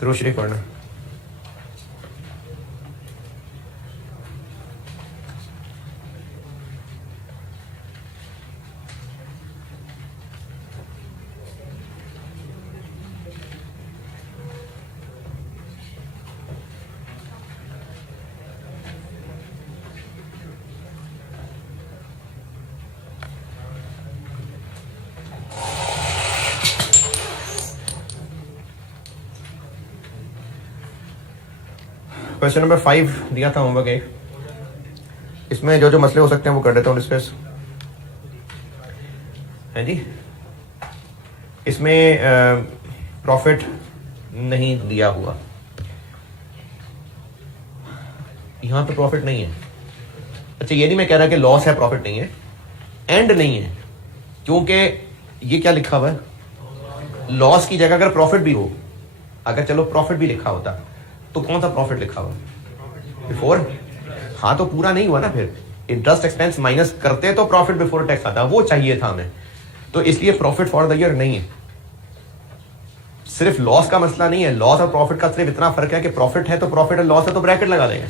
दुरूद शरीफ पढ़ना। Question number 5 दिया था होमवर्क एक, इसमें जो जो मसले हो सकते हैं वो कर देता हूँ डिस्कस, है जी। इसमें प्रॉफिट नहीं दिया हुआ, यहां पे प्रॉफिट नहीं है। अच्छा, ये नहीं मैं कह रहा कि लॉस है, प्रॉफिट नहीं है, एंड नहीं है, क्योंकि ये क्या लिखा हुआ है, लॉस की जगह अगर प्रॉफिट भी हो, अगर चलो प्रॉफिट भी लिखा होता तो कौन सा प्रॉफिट लिखा हुआ बिफोर, हाँ तो पूरा नहीं हुआ ना, फिर इंटरेस्ट एक्सपेंस माइनस करते तो प्रॉफिट बिफोर टैक्स आता, वो चाहिए था हमें, तो इसलिए प्रॉफिट फॉर द ईयर नहीं है। सिर्फ लॉस का मसला नहीं है, लॉस और प्रॉफिट का सिर्फ इतना फर्क है कि प्रॉफिट है तो प्रॉफिट, और लॉस है तो ब्रैकेट लगा देंगे।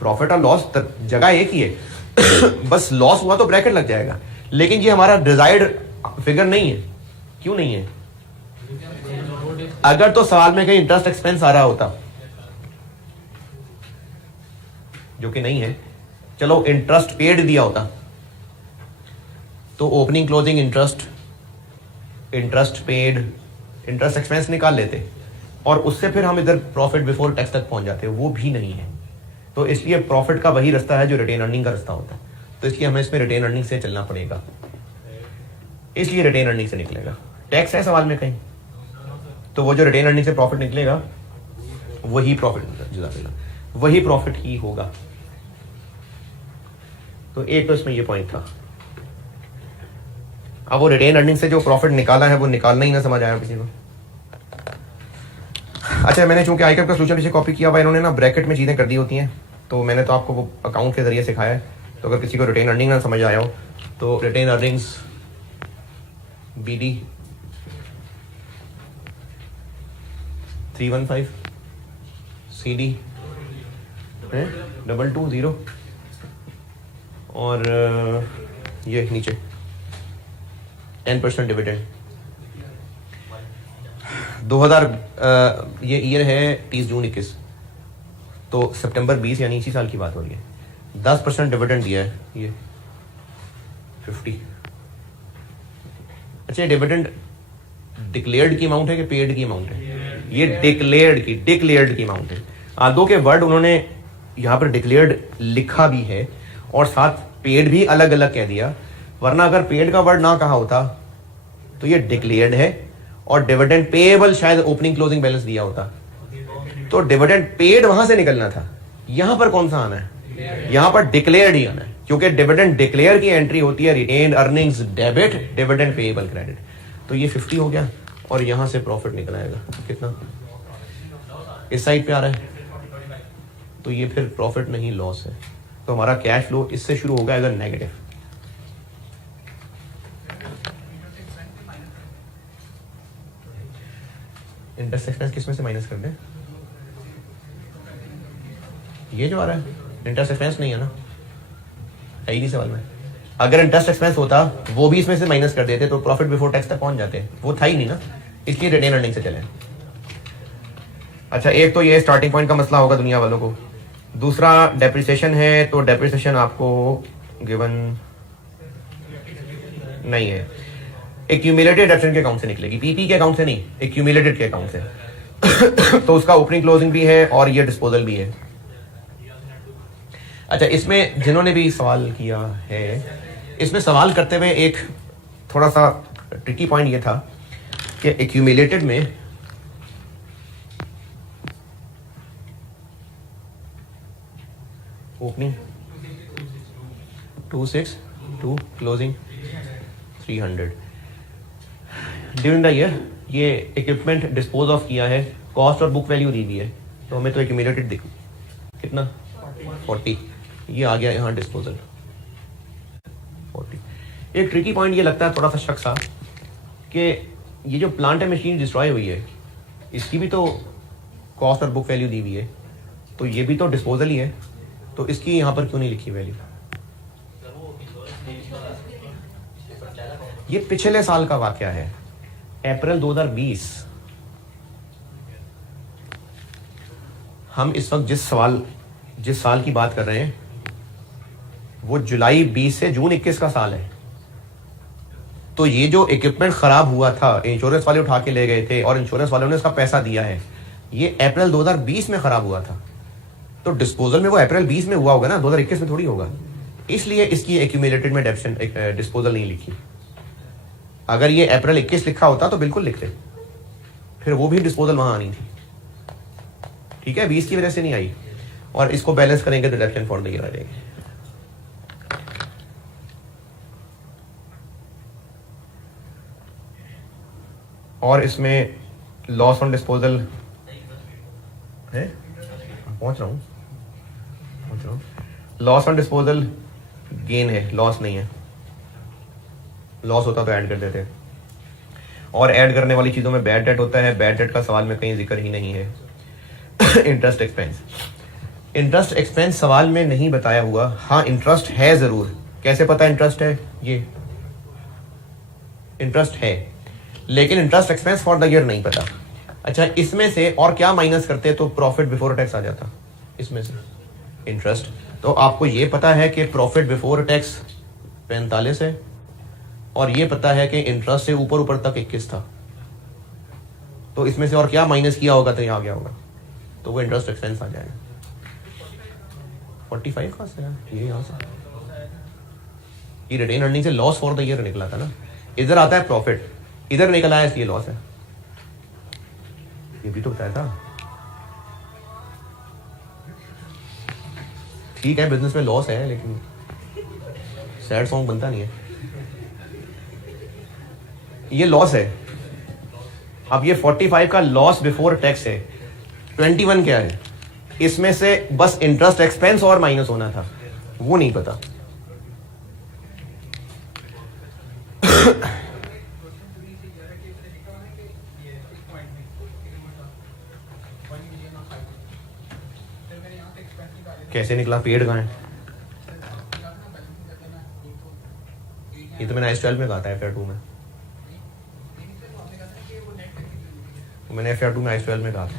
प्रॉफिट और लॉस जगह एक ही है बस लॉस हुआ तो ब्रैकेट लग जाएगा, लेकिन ये हमारा डिजायर्ड फिगर नहीं है। क्यों नहीं है? अगर तो सवाल में कहीं इंटरेस्ट एक्सपेंस आ रहा होता, जो कि नहीं है, चलो इंटरेस्ट पेड दिया होता तो opening closing interest, interest paid, interest expense निकाल लेते और उससे फिर हम इधर प्रॉफिट बिफोर टैक्स तक पहुंच जाते, वो भी नहीं है। तो इसलिए प्रॉफिट का वही रास्ता है जो रिटेन अर्निंग का रास्ता होता है, तो इसलिए हमें इसमें रिटेन अर्निंग से चलना पड़ेगा, इसलिए रिटेन अर्निंग से निकलेगा। टैक्स है सवाल में कहीं, तो वो जो रिटेन अर्निंग से प्रॉफिट निकलेगा वही प्रॉफिट, वही प्रॉफिट ही होगा। तो एक तो इसमें ये पॉइंट था। अब वो रिटेन अर्निंग से जो प्रॉफिट निकाला है वो निकालना ही ना समझ आया किसी को। अच्छा, मैंने चूंकि आईकैप का सोल्यूशन पीछे कॉपी किया हुआ, इन्होंने ना ब्रैकेट में चीजें कर दी होती हैं, तो मैंने तो आपको वो अकाउंट के जरिए सिखाया है। तो अगर किसी को रिटेन अर्निंग ना समझ आया हो तो रिटेन अर्निंग्स BD 315 CD 220 और ये नीचे 10% डिविडेंड 2000, ये ईयर है 30 जून 21, तो सितंबर 20 यानी इसी साल की बात हो रही है। 10% डिविडेंड दिया है ये 50। अच्छा, डिविडेंड डिक्लेयर्ड की अमाउंट है कि पेड की अमाउंट है? ये डिक्लेयर्ड की अमाउंट है। आदो के वर्ड उन्होंने यहाँ पर डिक्लेयर्ड लिखा भी है और साथ पेड भी अलग अलग कह दिया, वरना अगर पेड का वर्ड ना कहा होता तो ये डिक्लेयर्ड है और डिविडेंड पेएबल शायद ओपनिंग क्लोजिंग बैलेंस दिया होता, तो डिविडेंड पेड वहां से निकलना था। यहां पर कौन सा आना है? यहां पर डिक्लेयर्ड ही आना है, क्योंकि डिविडेंड डिक्लेयर की एंट्री होती है retained earnings debit, dividend payable credit. तो ये 50 हो गया और यहां से प्रॉफिट निकल आएगा कितना, इस साइड पे आ रहा है, तो ये फिर प्रॉफिट नहीं लॉस है। तो हमारा कैश फ्लो इससे शुरू होगा अगर नेगेटिव। इंटरेस्ट एक्सपेंस किसमें से माइनस कर दें? ये जो आ रहा है इंटरेस्ट एक्सपेंस नहीं है ना, है ही नहीं सवाल में। अगर इंटरेस्ट एक्सपेंस होता वो भी इसमें से माइनस कर देते तो प्रॉफिट बिफोर टैक्स तक पहुंच जाते, वो था ही नहीं ना, इसलिए रिटेन अर्निंग से चले। अच्छा, एक तो ये स्टार्टिंग पॉइंट का मसला होगा दुनिया वालों को। दूसरा डेप्रिसिएशन है, तो डेप्रिसिएशन आपको गिवन नहीं है, एक्यूमुलेटेड डेप्रिसिएशन के अकाउंट से निकलेगी, पीपी के अकाउंट से नहीं, एक्यूमुलेटेड के अकाउंट से तो उसका ओपनिंग क्लोजिंग भी है और ये डिस्पोजल भी है। अच्छा, इसमें जिन्होंने भी सवाल किया है, इसमें सवाल करते हुए एक थोड़ा सा ट्रिकी पॉइंट ये था कि एक्यूमुलेटेड में opening 262, closing 300 during the year, ये इक्विपमेंट डिस्पोज ऑफ किया है, कॉस्ट और बुक वैल्यू दी हुई है, तो हमें तो एक्यूमुलेटेड दिख कितना 40, ये आ गया यहाँ डिस्पोजल 40। एक ट्रिकी पॉइंट ये लगता है थोड़ा सा शक सा कि ये जो प्लांट एंड मशीन डिस्ट्रॉय हुई है इसकी भी तो कॉस्ट और बुक वैल्यू दी हुई है, तो ये भी तो डिस्पोजल ही है, तो इसकी यहाँ पर क्यों नहीं लिखी वैल्यू? ये पिछले साल का वाकया है, अप्रैल 2020। हम इस वक्त जिस साल की बात कर रहे हैं वो जुलाई 20 से जून 21 का साल है। तो ये जो इक्विपमेंट खराब हुआ था, इंश्योरेंस वाले उठा के ले गए थे और इंश्योरेंस वालों ने उसका पैसा दिया है, ये अप्रैल 2020 में खराब हुआ था। तो डिस्पोजल में वो अप्रैल 20 में हुआ होगा ना, 2021 में थोड़ी होगा। इसलिए इसकी एक्यूमुलेटेड में डिस्पोजल नहीं लिखी। अगर ये अप्रैल 21 लिखा होता तो बिल्कुल लिखते, फिर वो भी डिस्पोजल वहां आनी थी। ठीक है, 20 की वजह से नहीं आई, और इसको बैलेंस करेंगे तो डिडक्शन फॉर द ईयर आ जाएगी। और इसमें लॉस ऑन डिस्पोजल है, पहुंच रहा हूं। लॉस ऑन डिस्पोजल गेन है, लॉस नहीं है। लॉस होता तो ऐड कर देते, और ऐड करने वाली चीजों में बैड डेट होता है। बैड डेट का सवाल में कहीं जिक्र ही नहीं है। इंटरेस्ट एक्सपेंस सवाल में नहीं बताया हुआ। हाँ, इंटरेस्ट है जरूर। कैसे पता इंटरेस्ट है? ये इंटरेस्ट है, लेकिन interest expense for the year नहीं पता। अच्छा, इसमें से और क्या माइनस करते तो प्रॉफिट बिफोर टैक्स आ जाता। इसमें से इंटरेस्ट, तो आपको ये पता है कि प्रॉफिट बिफोर टैक्स 45 है, और ये पता है कि इंटरेस्ट से ऊपर तक 21 था। तो इसमें से और क्या माइनस किया होगा तो यहाँ आ गया होगा, तो वो इंटरेस्ट एक्सपेंस आ जाएगा। 45 कहाँ से है? ये यहाँ से, ये रिटेन अर्निंग से लॉस फॉर द ईयर निकला था ना। इधर आता है प्रॉफिट, इधर निकला है इसलिए लॉस है। ये भी तो बताया था। ठीक है, बिजनेस में लॉस है, लेकिन सैड सॉन्ग बनता नहीं है। ये लॉस है। अब ये 45 का लॉस बिफोर टैक्स है। 21 क्या है? इसमें से बस इंटरेस्ट एक्सपेंस और माइनस होना था, वो नहीं पता। कैसे निकला? पेड़ कहाँ है? ये तो मैंने IS-12 में कहा था, FR2 में। मैंने FR2 में IS-12 में कहा था,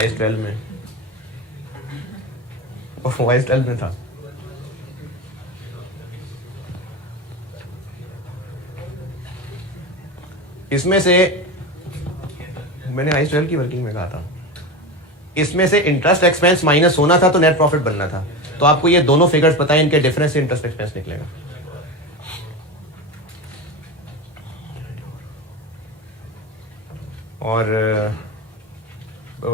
IS-12 में, और वो IS-12 में था। इसमें से मैंने IS-12 की वर्किंग में कहा था, इसमें से इंटरेस्ट एक्सपेंस माइनस होना था तो नेट प्रॉफिट बनना था। तो आपको ये दोनों फिगर्स पता है, इनके डिफरेंस से इंटरेस्ट एक्सपेंस निकलेगा। और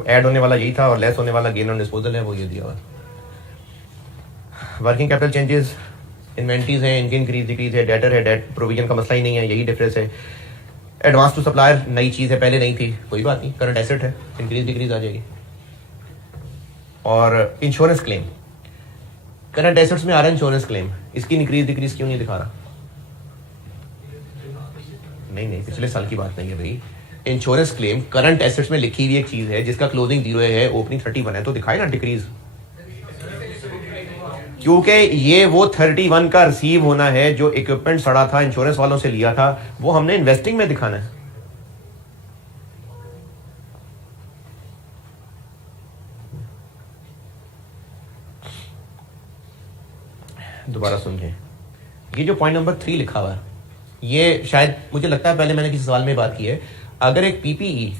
ऐड होने वाला यही था, और लेस होने वाला गेन ऑन डिस्पोजल है, वो ये दिया हुआ। वर्किंग कैपिटल चेंजेस, इन्वेंटरीज है, इनकी इंक्रीज डिक्रीज है, डेटर है, डेट प्रोविजन का मसला ही नहीं है, यही डिफरेंस है। एडवांस टू सप्लायर नई चीज है, पहले नहीं थी, कोई बात नहीं, करंट एसेट है, इंक्रीज डिक्रीज आ जाएगी। और इंश्योरेंस क्लेम, करंट एसेट्स में आ रहा है इंश्योरेंस क्लेम, इसकी इंक्रीज डिक्रीज क्यों नहीं दिखा रहा? नहीं, पिछले साल की बात नहीं है भाई। इंश्योरेंस क्लेम करंट एसेट्स में लिखी हुई एक चीज है जिसका क्लोजिंग 0 है, ओपनिंग 31 है, तो दिखाए ना डिक्रीज। क्योंकि ये वो 31 का रिसीव होना है जो इक्विपमेंट सड़ा था, इंश्योरेंस वालों से लिया था, वो हमने इन्वेस्टिंग में दिखाना है। दोबारा समझें, ये जो पॉइंट नंबर 3 लिखा हुआ है, ये शायद मुझे लगता है पहले मैंने किसी सवाल में बात की है। अगर एक PPE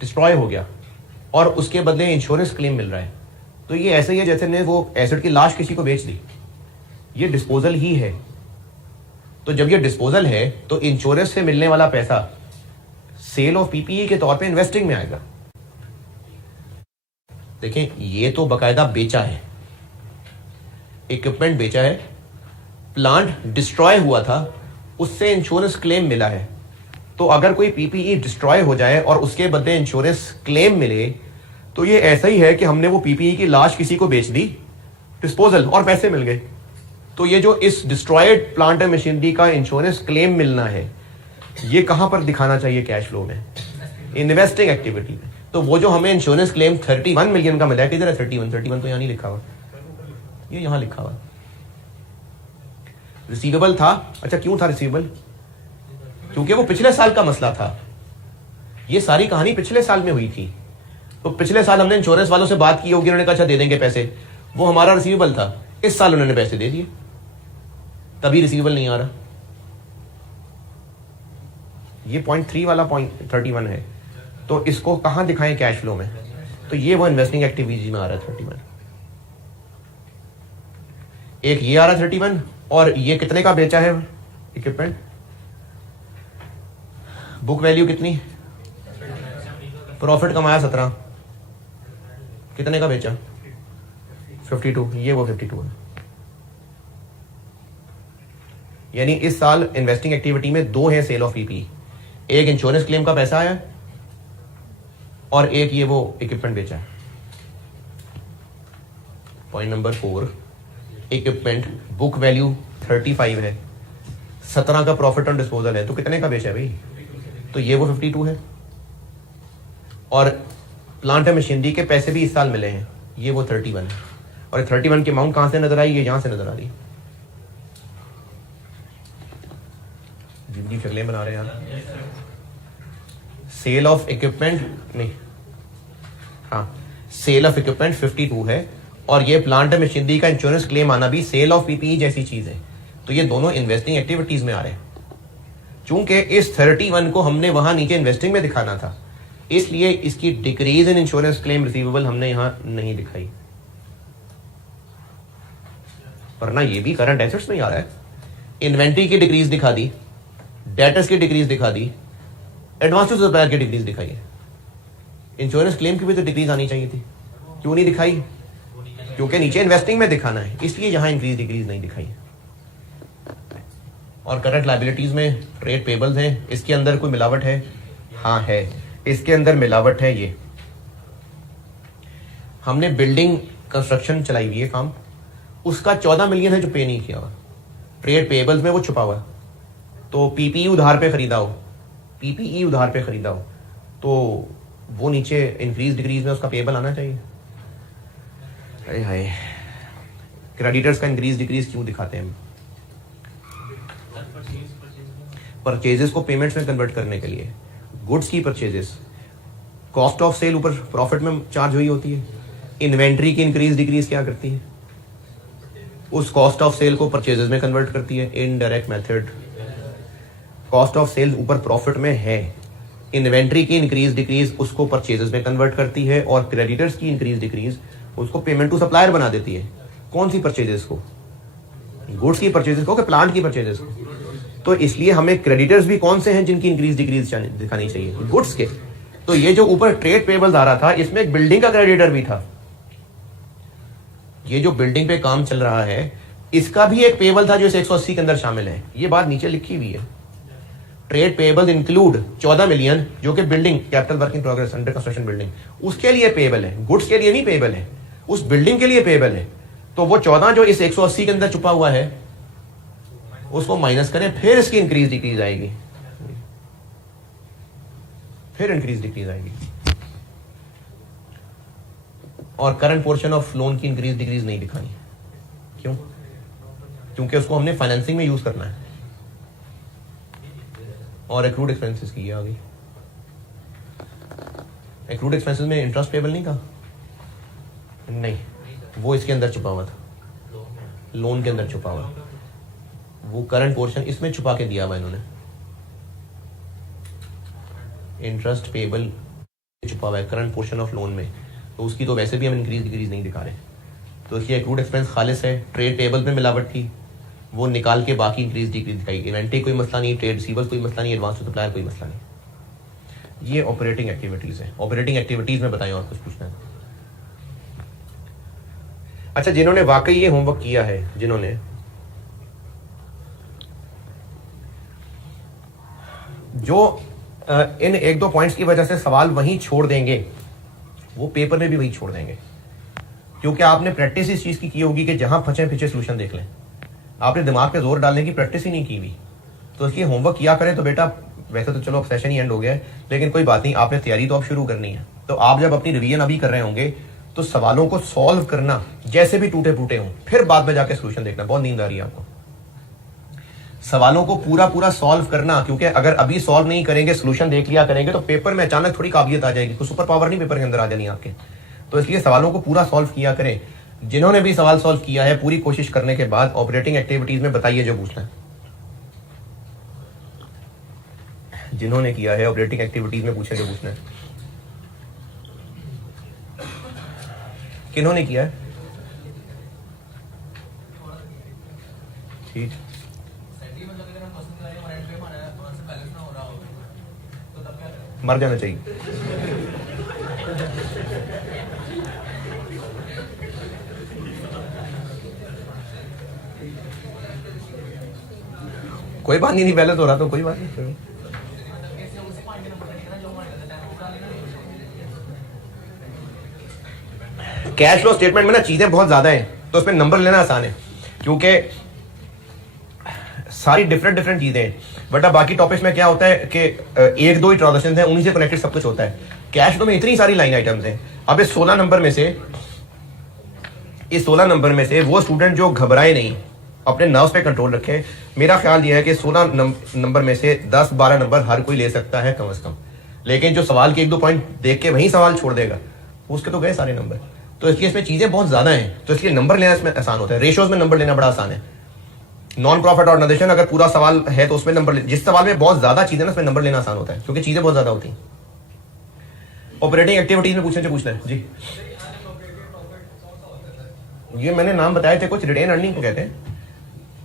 डिस्ट्रॉय हो गया और उसके बदले इंश्योरेंस क्लेम मिल रहा है, तो ये ऐसे ही है जैसे ने वो एसेट की लाश किसी को बेच दी, ये डिस्पोजल ही है। तो जब ये डिस्पोजल है तो इंश्योरेंस से मिलने वाला पैसा सेल ऑफ PPE के तौर पे इन्वेस्टिंग में आएगा। देखें, ये तो बकायदा बेचा है, इक्विपमेंट बेचा है, प्लांट डिस्ट्रॉय हुआ था, उससे इंश्योरेंस क्लेम मिला है। तो अगर कोई PPE डिस्ट्रॉय हो जाए और उसके बदले इंश्योरेंस क्लेम मिले, तो ये ऐसा ही है कि हमने वो PPE की लाश किसी को बेच दी, डिस्पोजल, और पैसे मिल गए। तो ये जो इस डिस्ट्रॉयड प्लांट एंड मशीनरी का इंश्योरेंस क्लेम मिलना है, ये कहां पर दिखाना चाहिए कैश फ्लो में? इन्वेस्टिंग एक्टिविटी में। तो वो जो हमें इंश्योरेंस क्लेम 31 मिलियन का मिला है, किधर है 31 तो यहाँ नहीं लिखा हुआ, ये यहाँ लिखा हुआ। रिसीवेबल था। अच्छा क्यों था रिसीवेबल? क्योंकि वो पिछले साल का मसला था। ये सारी कहानी पिछले साल में हुई थी। तो पिछले साल हमने इंश्योरेंस वालों से बात की होगी, उन्होंने कहा अच्छा दे देंगे पैसे, वो हमारा रिसीवेबल था। इस साल उन्होंने पैसे दे दिए, तभी रिसीवेबल नहीं आ रहा। ये 0.3 वाला 0.31 है। तो इसको कहां दिखाएं कैश फ्लो में? तो ये वो इन्वेस्टिंग एक्टिविटीज में आ रहा है 31। एक ये आ रहा है 31, और ये कितने का बेचा है इक्विपमेंट? बुक वैल्यू कितनी? प्रॉफिट कमाया 17, कितने का बेचा? 52। ये वो 52 है। यानी इस साल इन्वेस्टिंग एक्टिविटी में दो है सेल ऑफ पीपी, एक इंश्योरेंस क्लेम का पैसा आया और एक ये वो इक्विपमेंट बेचा है। Point number 4, equipment book value 35 है, 17 का प्रॉफिट ऑन डिस्पोजल है, तो कितने का बेचा है भाई? तो ये वो 52 है। और प्लांट एंड मशीनरी के पैसे भी इस साल मिले हैं, ये वो 31 है। और 31 की अमाउंट कहां से नजर आई? ये यहां से नजर आ रही। जिंदगी शक्लें बना रहे हैं यार। सेल ऑफ इक्विपमेंट नहीं, हाँ सेल ऑफ इक्विपमेंट 52 है, और ये प्लांट एंड मशीनरी का इंश्योरेंस क्लेम आना भी सेल ऑफ पीपीई जैसी चीज है। तो ये दोनों इन्वेस्टिंग एक्टिविटीज में आ रहे हैं। चूंकि इस 31 को हमने वहां नीचे इन्वेस्टिंग में दिखाना था, इसलिए इसकी decrease in insurance claim receivable हमने यहां नहीं दिखाई, वरना ये भी करंट एसेट्स में ही आ रहा है। इन्वेंट्री की डिक्रीज दिखा दी, डेटर्स की डिक्रीज दिखा दी, एडवांस टू सप्लायर की डिक्रीज दिखाई है। इंश्योरेंस क्लेम की भी तो डिक्रीज आनी चाहिए थी, क्यों नहीं दिखाई? क्योंकि नीचे इन्वेस्टिंग में दिखाना है, इसलिए यहां इंक्रीज डिक्रीज नहीं दिखाई। और करंट लायबिलिटीज में ट्रेड पेबल्स हैं, इसके अंदर कोई मिलावट है? हाँ है, इसके अंदर मिलावट है। ये हमने बिल्डिंग कंस्ट्रक्शन चलाई हुई है काम, उसका 14 मिलियन है जो पे नहीं किया हुआ, ट्रेड पेबल्स में वो छुपा हुआ। तो पीपीई उधार पे खरीदा हो, पीपीई उधार पे खरीदा हो, तो वो नीचे इंक्रीज डिक्रीज में उसका पेबल आना चाहिए। अरे हाय, क्रेडिटर्स का इंक्रीज डिक्रीज क्यों दिखाते हैं? परचेजेस को पेमेंट्स में कन्वर्ट करने के लिए। गुड्स की परचेजेस कॉस्ट ऑफ सेल ऊपर प्रॉफिट में चार्ज हुई होती है। इन्वेंट्री की इंक्रीज डिक्रीज क्या करती है? उस कॉस्ट ऑफ सेल को परचेजेस में कन्वर्ट करती है, indirect method. Cost of sale ऊपर प्रॉफिट में है, इन्वेंट्री की इंक्रीज डिक्रीज उसको परचेजेस में कन्वर्ट करती है, और क्रेडिटर्स की इंक्रीज डिक्रीज उसको पेमेंट टू सप्लायर बना देती है। कौन सी परचेजेस को? गुड्स की परचेजेस को कि प्लांट की परचेजेस को? तो इसलिए हमें क्रेडिटर्स भी कौन से हैं जिनकी इंक्रीज डिक्रीज दिखानी चाहिए? गुड्स के। तो ये जो ऊपर ट्रेड पेबल्स आ रहा था, इसमें एक बिल्डिंग का क्रेडिटर भी था। ये जो बिल्डिंग पे काम चल रहा है, इसका भी एक पेबल था जो इस 180 के अंदर शामिल है। ये बात नीचे लिखी हुई है। ट्रेड पेबल्स इंक्लूड 14 मिलियन जो कि building capital work in progress under construction building, उसके लिए पेबल है, गुड्स के लिए नहीं पेबल है, उस बिल्डिंग के लिए पेबल है। तो वो 14 जो इस 180 के अंदर छुपा हुआ है उसको माइनस करें, फिर इसकी इंक्रीज डिक्रीज आएगी, फिर इंक्रीज डिक्रीज आएगी। और करंट पोर्शन ऑफ लोन की इंक्रीज डिक्रीज नहीं दिखानी। क्यों? क्योंकि उसको हमने फाइनेंसिंग में यूज करना है। और एक्रूड एक्सपेंसेस की आ गई। एक्रूड एक्सपेंसेस में इंटरेस्ट पेबल नहीं था, नहीं, वो इसके अंदर छुपा हुआ था, लोन के अंदर छुपा हुआ। वो करंट पोर्शन इसमें छुपा के दिया हुआ इन्होंने, इंटरेस्ट पेबल छुपा हुआ है करंट पोर्शन ऑफ लोन में। तो उसकी तो वैसे भी हम इंक्रीज डिक्रीज नहीं दिखा रहे। तो इसकी एक्रूड एक्सपेंस खालिस है। ट्रेड पेबल में मिलावट थी, वो निकाल के बाकी इंक्रीज डिक्रीज दिखाई। इन्वेंट्री कोई मसला नहीं, ट्रेड रिसीवर्स कोई मसला नहीं, एडवांस टू सप्लायर कोई मसला नहीं। ये ऑपरेटिंग एक्टिविटीज है। ऑपरेटिंग एक्टिविटीज में बताएं और कुछ पूछना है? अच्छा, जिन्होंने वाकई ये होमवर्क किया है, जिन्होंने जो इन एक दो पॉइंट्स की वजह से सवाल वहीं छोड़ देंगे, वो पेपर में भी वही छोड़ देंगे, क्योंकि आपने प्रैक्टिस इस चीज की होगी कि जहां फंसे पीछे सोल्यूशन देख लें। आपने दिमाग पे जोर डालने की प्रैक्टिस ही नहीं की हुई। तो इसलिए होमवर्क किया करें तो बेटा वैसे तो चलो अब सेशन ही एंड हो गया है, लेकिन कोई बात नहीं, आपने तैयारी तो अब शुरू करनी है। तो आप जब अपनी रिवीजन अभी कर रहे होंगे तो सवालों को सॉल्व करना जैसे भी टूटे फूटे हों, फिर बाद में जाके सोल्यूशन देखना। बहुत नींद आ रही है आपको। सवालों को पूरा पूरा सॉल्व करना, क्योंकि अगर अभी सॉल्व नहीं करेंगे, सोल्यूशन देख लिया करेंगे, तो पेपर में अचानक थोड़ी काबिलियत आ जाएगी, कुछ सुपर पावर नहीं पेपर के अंदर आ जानी आपके। तो इसलिए सवालों को पूरा सॉल्व किया करें। जिन्होंने भी सवाल सॉल्व किया है, पूरी कोशिश करने के बाद ऑपरेटिंग एक्टिविटीज में बताइए जो पूछना है। जिन्होंने किया है ऑपरेटिंग एक्टिविटीज में पूछे जो पूछना है। किन्होंने किया है? ठीक, मर जाना चाहिए। कोई बात नहीं, पहले तो हो रहा तो कोई बात नहीं। कैश फ्लो स्टेटमेंट में ना चीजें बहुत ज्यादा हैं, तो उसमें नंबर लेना आसान है, क्योंकि सारी डिफरेंट चीजें हैं। बट अब बाकी टॉपिक्स में क्या होता है कि एक दो ही ट्रांजेक्शन है, उन्हीं से कनेक्टेड सब कुछ होता है। कैश फ्लो में इतनी सारी लाइन आइटम्स हैं। अब इस 16 नंबर में से वो स्टूडेंट जो घबराए नहीं, अपने नर्व्स पे कंट्रोल रखे। मेरा ख्याल यह है कि 16 नंबर में से 10-12 नंबर हर कोई ले सकता है कम से कम, लेकिन जो सवाल के 1-2 पॉइंट देख के वहीं सवाल छोड़ देगा, उसके तो गए सारे नंबर। तो इसलिए इसमें चीजें बहुत ज्यादा हैं, तो इसलिए नंबर लेना इसमें आसान होता है। रेशियोज में नंबर लेना बड़ा आसान है। नॉन प्रॉफिट ऑर्गेनाइजेशन अगर पूरा सवाल है तो उसमें नंबर, जिस सवाल में बहुत ज्यादा चीजें ना उसमें नंबर लेना आसान होता है, क्योंकि चीजें बहुत ज्यादा होती हैं। ऑपरेटिंग एक्टिविटीज में पूछना है जी। ये मैंने नाम बताए थे कुछ, रिटेन अर्निंग को कहते हैं।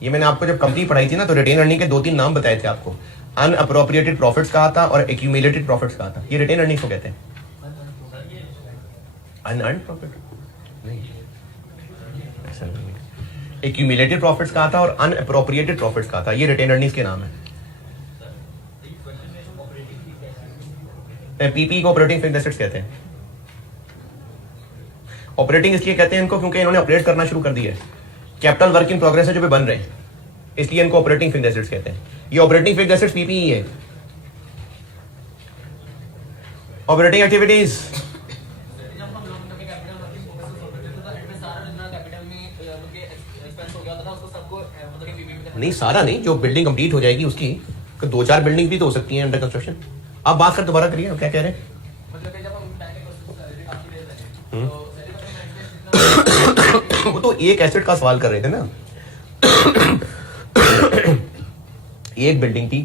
ये मैंने आपको जब कंपनी पढ़ाई थी ना, तो रिटेन अर्निंग के 2-3 नाम बताए थे आपको। अनअप्रोप्रिएटेड प्रॉफिट्स कहा था और एक्यूमुलेटेड प्रॉफिट्स कहा था। ये रिटेन अर्निंग को कहते हैं। अनअर्न्ड प्रॉफिट नहीं, ऐसा नहीं। एक्यूमुलेटेड प्रॉफिट्स कहा था और अनअप्रोप्रिएटेड प्रॉफिट्स कहा था। ये रिटेन अर्निंग्स के नाम है। पीपी को ऑपरेटिंग फिक्स्ड एसेट्स कहते हैं। ऑपरेटिंग इसलिए कहते हैं इनको क्योंकि इन्होंने ऑपरेट करना शुरू कर दिया है। कैपिटल वर्क इन प्रोग्रेस है जो भी बन रहे हैं, इसलिए इनको ऑपरेटिंग फिक्स्ड एसेट्स कहते हैं। ये ऑपरेटिंग फिक्स्ड एसेट्स पीपीई है। ऑपरेटिंग एक्टिविटीज नहीं, सारा नहीं, जो बिल्डिंग कंप्लीट हो जाएगी उसकी 2-4 बिल्डिंग भी तो हो सकती हैं अंडर कंस्ट्रक्शन। आप बात कर दोबारा करिए, क्या कह रहे हैं? वो तो एक एसेट का सवाल कर रहे थे ना। एक बिल्डिंग थी,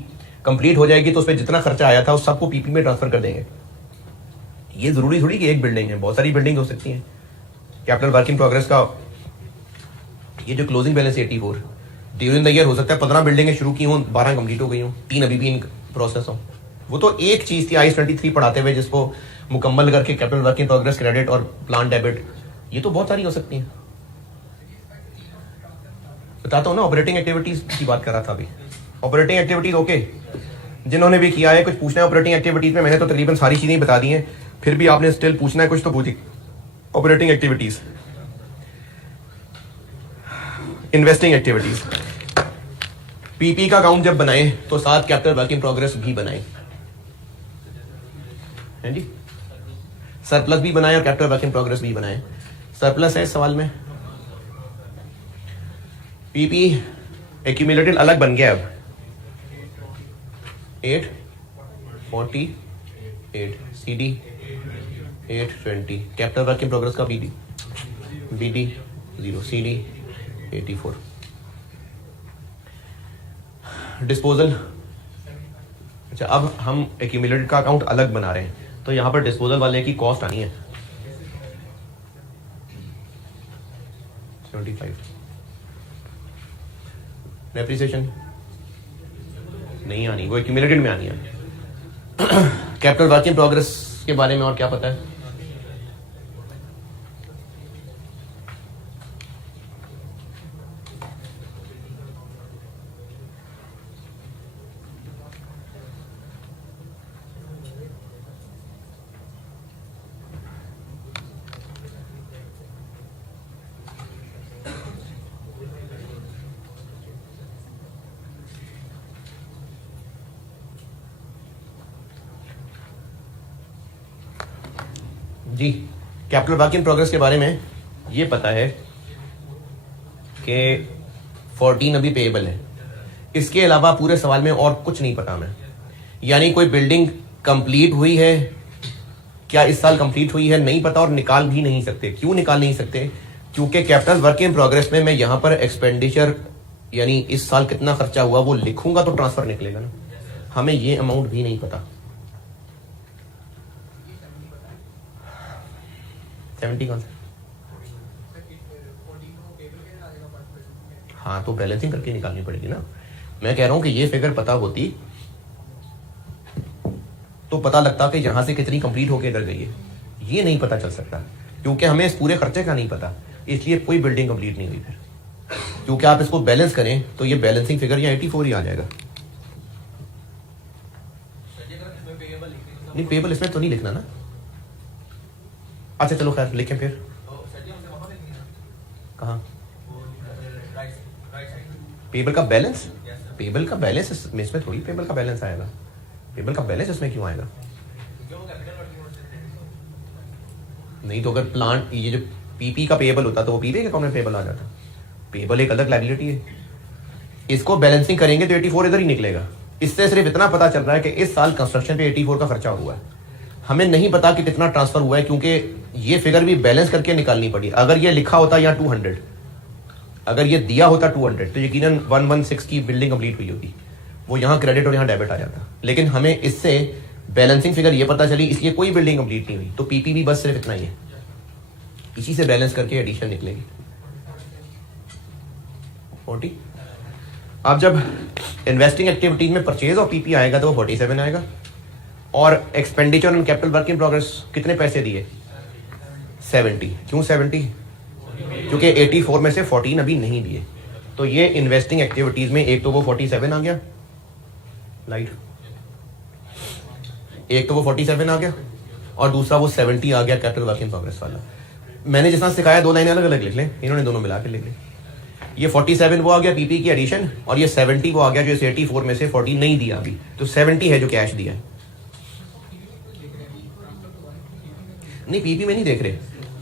कंप्लीट हो जाएगी तो उसमें जितना खर्चा आया था उस सबको पीपी में ट्रांसफर कर देंगे। ये जरूरी थोड़ी कि एक बिल्डिंग है, बहुत सारी बिल्डिंग हो सकती हैं। कैपिटल वर्क इन प्रोग्रेस का ये जो closing balance 84 during the year हो सकता है 15 बिल्डिंगें शुरू की हों, 12 कंप्लीट हो गई हों, 3 अभी भी इन प्रोसेस हो। वो तो एक चीज थी आईएस 23 पढ़ाते हुए, जिसको मुकम्मल करके capital work in progress credit और प्लान डेबिट, ये तो बहुत सारी हो सकती हैं। बताता हूँ ना, ऑपरेटिंग एक्टिविटीज की बात कर रहा था अभी। ऑपरेटिंग एक्टिविटीज ओके, जिन्होंने भी किया है कुछ पूछना है ऑपरेटिंग एक्टिविटीज में, मैंने तो तकरीबन सारी चीजें बता दी हैं, फिर भी आपने स्टिल पूछना है कुछ तो पूछिए। Operating activities, investing activities, PP का अकाउंट जब बनाए तो साथ कैपिटल वर्क इन प्रोग्रेस भी बनाए हैं जी, सरप्लस भी बनाए और कैपिटल वर्क इन प्रोग्रेस भी बनाए। सरप्लस है इस सवाल में, पीपी एक्यूमुलेटेड अलग बन गया अब 848, CD 820, capital work in progress का बीडी 0, सीडी 84। डिस्पोजल, अच्छा अब हम एक्यूमुलेटेड का अकाउंट अलग बना रहे हैं, तो यहां पर डिस्पोजल वाले की कॉस्ट आनी है 75। डेप्रिसिएशन नहीं आनी, वो एक्यूमुलेटेड में आनी है। कैपिटल वर्क इन प्रोग्रेस के बारे में और क्या पता है? G capital work in progress के बारे में ये पता है कि 14 अभी पेएबल है, इसके अलावा पूरे सवाल में और कुछ नहीं पता हमें। यानी कोई बिल्डिंग कंप्लीट हुई है, क्या इस साल कंप्लीट हुई है नहीं पता, और निकाल भी नहीं सकते। क्यों निकाल नहीं सकते? क्योंकि कैपिटल वर्क इन प्रोग्रेस में मैं यहां पर एक्सपेंडिचर यानी इस साल कितना खर्चा हुआ वो लिखूंगा तो ट्रांसफर निकलेगा ना, हमें ये अमाउंट भी नहीं पता। 70 कौन सा? हाँ तो बैलेंसिंग करके निकालनी पड़ेगी ना। मैं कह रहा हूं कि ये फिगर पता होती तो पता लगता कि यहां से कितनी कंप्लीट होके इधर गई है। ये नहीं पता चल सकता क्योंकि हमें इस पूरे खर्चे का नहीं पता, इसलिए कोई बिल्डिंग कंप्लीट नहीं हुई। फिर क्योंकि आप इसको बैलेंस करें तो ये बैलेंसिंग फिगर या 84 ही आ जाएगा। नहीं पेएबल इसमें तो नहीं लिखना ना। अच्छा चलो खैर लिखें फिर। कहाँ पेएबल का बैलेंस? पेएबल का बैलेंस इसमें थोड़ी पेएबल का बैलेंस आएगा। पेएबल का बैलेंस इसमें क्यों आएगा? नहीं तो अगर प्लांट ये जो पीपी का पेएबल होता तो वो पीपी के अकाउंट में पेएबल आ जाता। पेएबल एक अलग लायबिलिटी है, इसको बैलेंसिंग करेंगे तो 84 इधर ही निकलेगा। इससे सिर्फ इतना पता चल रहा है कि इस साल कंस्ट्रक्शन पे 84 का खर्चा हुआ है। हमें नहीं पता कि कितना ट्रांसफर हुआ है क्योंकि ये फिगर भी बैलेंस करके निकालनी पड़ी। अगर ये लिखा होता या 200, अगर ये दिया होता 200 तो यकीनन 116 की बिल्डिंग कंप्लीट हुई होती, वो यहाँ क्रेडिट और यहाँ डेबिट आ जाता। लेकिन हमें इससे बैलेंसिंग फिगर ये पता चली, इसलिए कोई बिल्डिंग कंप्लीट नहीं हुई। तो पीपी भी बस सिर्फ इतना ही है, इसी से बैलेंस करके एडिशन निकलेगी 40। अब जब इन्वेस्टिंग एक्टिविटीज में परचेज ऑफ पीपी आएगा तो वो 47 आएगा। और expenditure on capital work in progress कितने पैसे दिए? 70। क्यों 70? क्योंकि 84 में से 14 अभी नहीं दिए। तो ये इन्वेस्टिंग एक्टिविटीज में एक तो वो 47 आ गया लाइट, एक तो वो 47 आ गया और दूसरा वो 70 आ गया कैपिटल वर्क इन प्रोग्रेस वाला। मैंने जितना सिखाया 2 लाइनें अलग अलग लिख लें, इन्होंने दोनों मिला के लिख लें। ये 47 वो आ गया पीपी की एडिशन, और ये 70 वो आ गया जो इस 84 में से 40 नहीं दिया अभी। तो 70 है जो कैश दिया है। नहीं पीपी में नहीं देख रहे,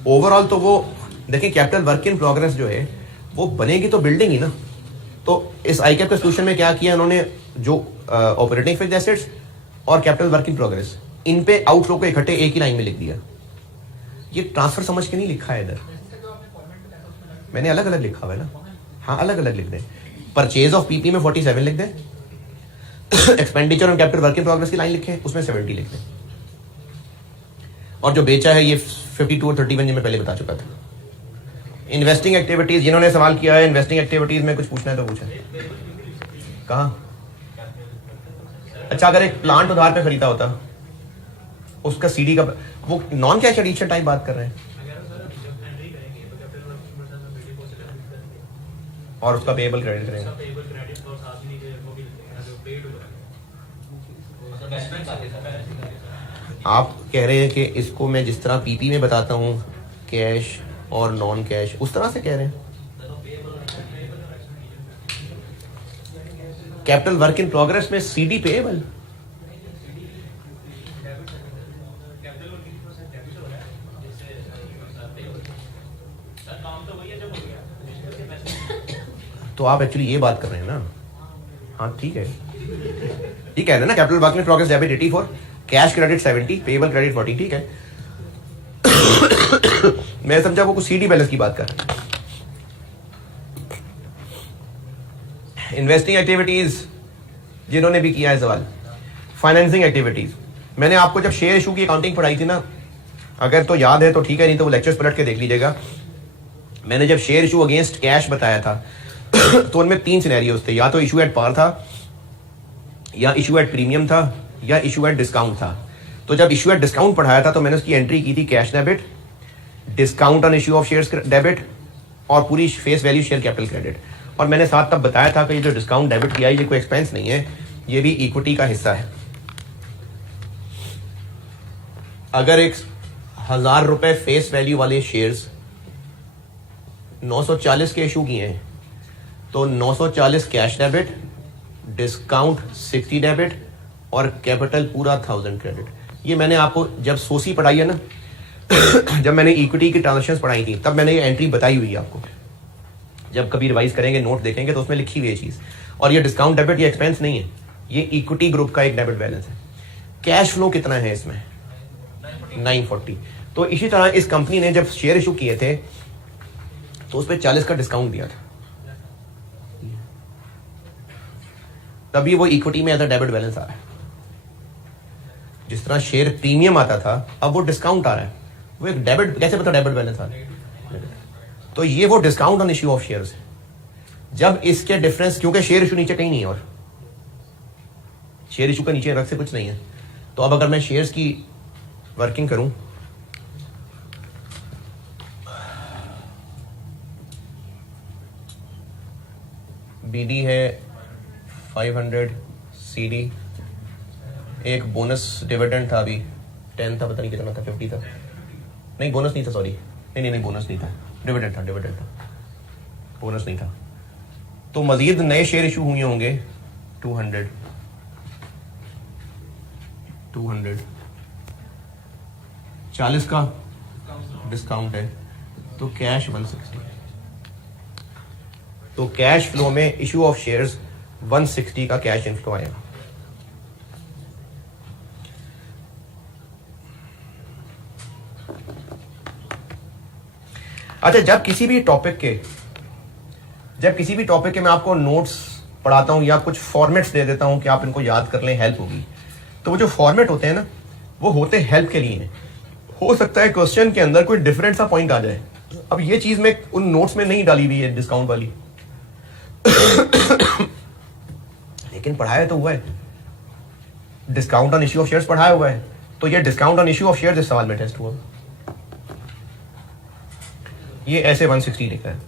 ओवरऑल तो वो देखिए कैपिटल वर्क इन प्रोग्रेस जो है वो बनेगी तो बिल्डिंग ही ना। तो इस आईकैप के सोल्यूशन में क्या किया उन्होंने, जो ऑपरेटिंग फिक्स्ड एसेट्स और कैपिटल वर्क इन प्रोग्रेस, इन पे आउटफ्लो को इकट्ठे एक ही लाइन में लिख दिया। ये ट्रांसफर समझ के नहीं लिखा है इधर, मैंने अलग अलग लिखा हुआ है ना। हाँ अलग अलग लिख दें। परचेज ऑफ पीपी में 47 लिख दें, expenditure on capital work in progress की लाइन लिखें, उसमें 70 लिख दें। और जो बेचा है ये 52 और 31 मैं पहले बता चुका था। इन्वेस्टिंग एक्टिविटीज, जिन्होंने सवाल किया है इन्वेस्टिंग एक्टिविटीज में कुछ पूछना है तो पूछें। कहाँ? अच्छा अगर एक प्लांट उधार पे खरीदा होता, उसका सीडी का, वो नॉन कैश एडिशन टाइप बात कर रहे हैं, और उसका पेएबल क्रेडिट करेंगे। आप कह रहे हैं कि इसको मैं जिस तरह पीपी में बताता हूं कैश और नॉन कैश, उस तरह से कह रहे हैं। कैपिटल वर्क इन प्रोग्रेस में सीडी पेएबल, तो आप एक्चुअली ये बात कर रहे हैं ना। हाँ ठीक है, ठीक है ना। Capital work in progress debit 84, cash credit 70, payable credit 40, ठीक है। मैं समझा वो कुछ सीडी बैलेंस की बात कर रहे हैं। इन्वेस्टिंग एक्टिविटीज जिन्होंने भी किया है सवाल, फाइनेंसिंग एक्टिविटीज, मैंने आपको जब शेयर इशू की अकाउंटिंग पढ़ाई थी ना, अगर तो याद है तो ठीक है, नहीं तो वो लेक्चर्स पलट के देख लीजिएगा। मैंने जब शेयर इशू अगेंस्ट कैश बताया था तो उनमें 3 सिनेरियोज थे, या तो इशू एट पार था, या इशू एट प्रीमियम था, या इशू एट डिस्काउंट था। तो जब इशू एट डिस्काउंट पढ़ाया था तो मैंने उसकी एंट्री की थी cash debit, discount on issue of shares debit, और पूरी face value share capital credit. और मैंने साथ तब बताया था कि ये जो डिस्काउंट डेबिट किया है ये कोई एक्सपेंस नहीं है, ये भी इक्विटी का हिस्सा है। अगर 1000 रुपए फेस वैल्यू वाले शेयर्स 940 के इशू किए हैं तो 940 कैश डेबिट, डिस्काउंट 60 डेबिट और कैपिटल पूरा 1000 क्रेडिट। ये मैंने आपको जब सोसी पढ़ाई है ना, जब मैंने इक्विटी की ट्रांजेक्शन्स पढ़ाई थी तब मैंने ये एंट्री बताई हुई है आपको, जब कभी रिवाइज करेंगे नोट देखेंगे तो उसमें लिखी हुई है चीज़। और ये डिस्काउंट डेबिट ये एक्सपेंस नहीं है, ये इक्विटी ग्रुप का एक डेबिट बैलेंस है। कैश फ्लो कितना है इसमें 940। तो इसी तरह इस कंपनी ने जब शेयर इशू किए थे तो उस पर 40 का डिस्काउंट दिया था, तभी वो इक्विटी में एज अ डेबिट बैलेंस आ रहा है। जिस तरह शेयर प्रीमियम आता था अब वो डिस्काउंट आ रहा है, वो एक डेबिट, कैसे पता डेबिट बैलेंस आ रहा है? तो ये वो discount on issue of shares है। जब इसके डिफरेंस, क्योंकि शेयर इशू नीचे कहीं नहीं है और शेयर इशू का नीचे रख से कुछ नहीं है, तो अब अगर मैं शेयर्स की वर्किंग करूं बीडी है 500, सीडी, एक बोनस डिविडेंड था अभी 10 था, पता नहीं कितना था, 50 था, नहीं बोनस नहीं था, सॉरी नहीं बोनस नहीं था, डिविडेंड था, बोनस नहीं था। तो मजीद नए शेयर इशू हुए होंगे 200, 40 का डिस्काउंट है, तो कैश 160। तो कैश फ्लो में इशू ऑफ शेयर्स 160 का कैश इनफ्लो आएगा। अच्छा, जब किसी भी टॉपिक के मैं आपको नोट्स पढ़ाता हूं या कुछ फॉर्मेट्स दे देता हूं कि आप इनको याद कर लें, हेल्प होगी, तो वो जो फॉर्मेट होते हैं ना, वो होते हेल्प के लिए। हो सकता है क्वेश्चन के अंदर कोई डिफरेंट सा पॉइंट आ जाए। अब ये चीज में उन नोट्स में नहीं डाली हुई है डिस्काउंट वाली लेकिन पढ़ाया तो हुआ है, discount on issue of shares पढ़ाया हुआ है, तो ये discount on issue of shares इस सवाल में टेस्ट हुआ। ये ऐसे 160 लिखा है।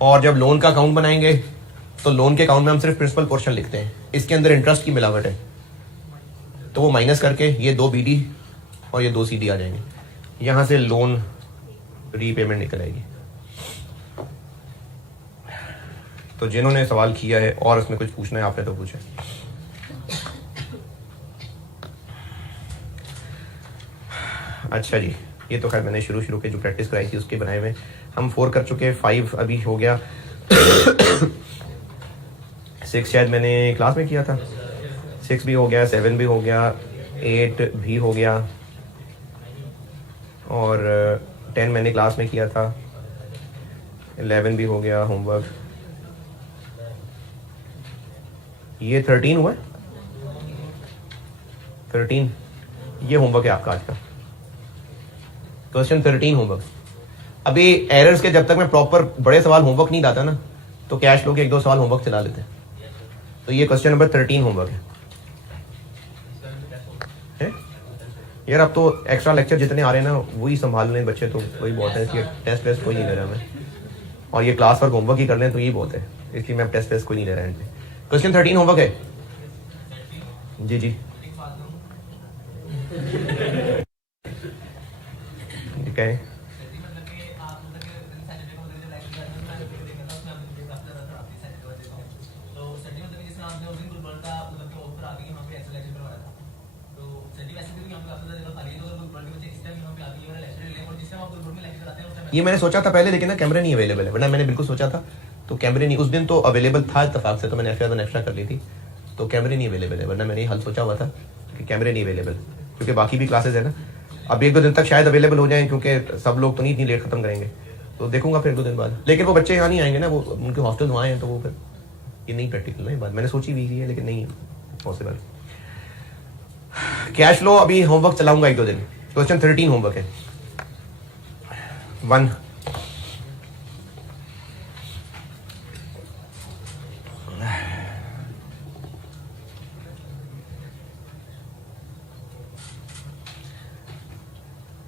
और जब लोन का अकाउंट बनाएंगे तो लोन के अकाउंट में हम सिर्फ प्रिंसिपल पोर्शन लिखते हैं, इसके अंदर इंटरेस्ट की मिलावट है, तो वो माइनस करके ये 2 बीडी और ये 2 सीडी आ जाएंगे, यहां से लोन रीपेमेंट निकल आएगी। तो जिन्होंने सवाल किया है और उसमें कुछ पूछना है आपने तो पूछे। अच्छा जी, ये तो खैर मैंने शुरू के जो प्रैक्टिस कराई थी उसके बनाए हुए, हम 4 कर चुके, 5 अभी हो गया 6 शायद मैंने क्लास में किया था, 6 भी हो गया, 7 भी हो गया, 8 भी हो गया, और 10 मैंने क्लास में किया था, 11 भी हो गया होमवर्क, ये 13 हुआ, 13 ये होमवर्क है आपका आज का, क्वेश्चन 13 होमवर्क। अभी एरर्स के जब तक मैं प्रॉपर बड़े सवाल होमवर्क नहीं लाता ना, तो कैश फ्लो के 1-2 सवाल होमवर्क चला लेते हैं। तो ये क्वेश्चन नंबर 13 होमवर्क है। यार अब तो एक्स्ट्रा लेक्चर जितने आ रहे हैं ना वही संभाल लें बच्चे, तो वही बहुत है, इसलिए टेस्ट कोई नहीं ले रहा मैं, और ये क्लास वर्क होमवर्क ही कर लें तो ये बहुत है, इसलिए मैं टेस्ट कोई नहीं ले रहा है। क्वेश्चन 13 होमवर्क है जी जी। क्या है? ये मैंने सोचा था पहले, लेकिन ना कैमरे नहीं अवेलेबल है, वरना मैंने बिल्कुल सोचा था, तो कैमरे नहीं, उस दिन तो अवेलेबल था इत्तेफाक से, तो मैंने एक्स्ट्रा कर ली थी, तो कैमरे नहीं अवेलेबल है, वरना मैंने हल सोचा हुआ था कि कैमरे नहीं अवेलेबल, क्योंकि बाकी भी क्लासेज है ना, अब 1-2 दिन तक शायद अवेलेबल हो जाएं, क्योंकि सब लोग तो नहीं इतनी लेट खत्म करेंगे, तो देखूंगा फिर 2 दिन बाद। लेकिन वो बच्चे यहाँ नहीं आएंगे ना, वो उनके हॉस्टल वहाँ हैं, तो वो फिर ये नहीं प्रैक्टिकल है, बात मैंने सोची भी है लेकिन नहीं पॉसिबल। कैश फ्लो अभी होमवर्क चलाऊंगा 1-2 दिन। क्वेश्चन 13 होमवर्क है 1।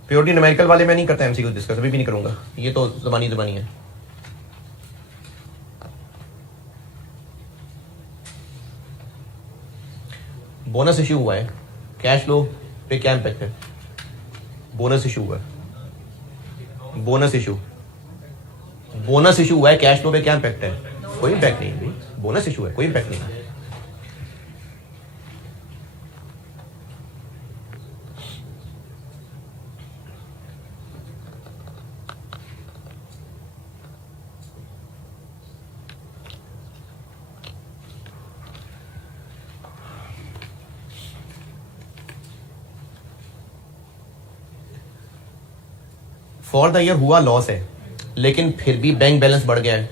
प्योरिटी न्यूमेरिकल वाले मैं नहीं करता एमसीक्यू डिस्कस, अभी भी नहीं करूंगा, ये तो ज़बानी है। बोनस इश्यू हुआ है, कैश फ्लो पे क्या इम्पैक्ट है? बोनस इश्यू हुआ है, बोनस इशू हुआ है, कैश फ्लो पे क्या इम्पैक्ट है? कोई इम्पैक्ट नहीं है, बोनस इशू है, कोई इम्पैक्ट नहीं है। फॉर द ईयर हुआ लॉस है, लेकिन फिर भी बैंक बैलेंस बढ़ गया है,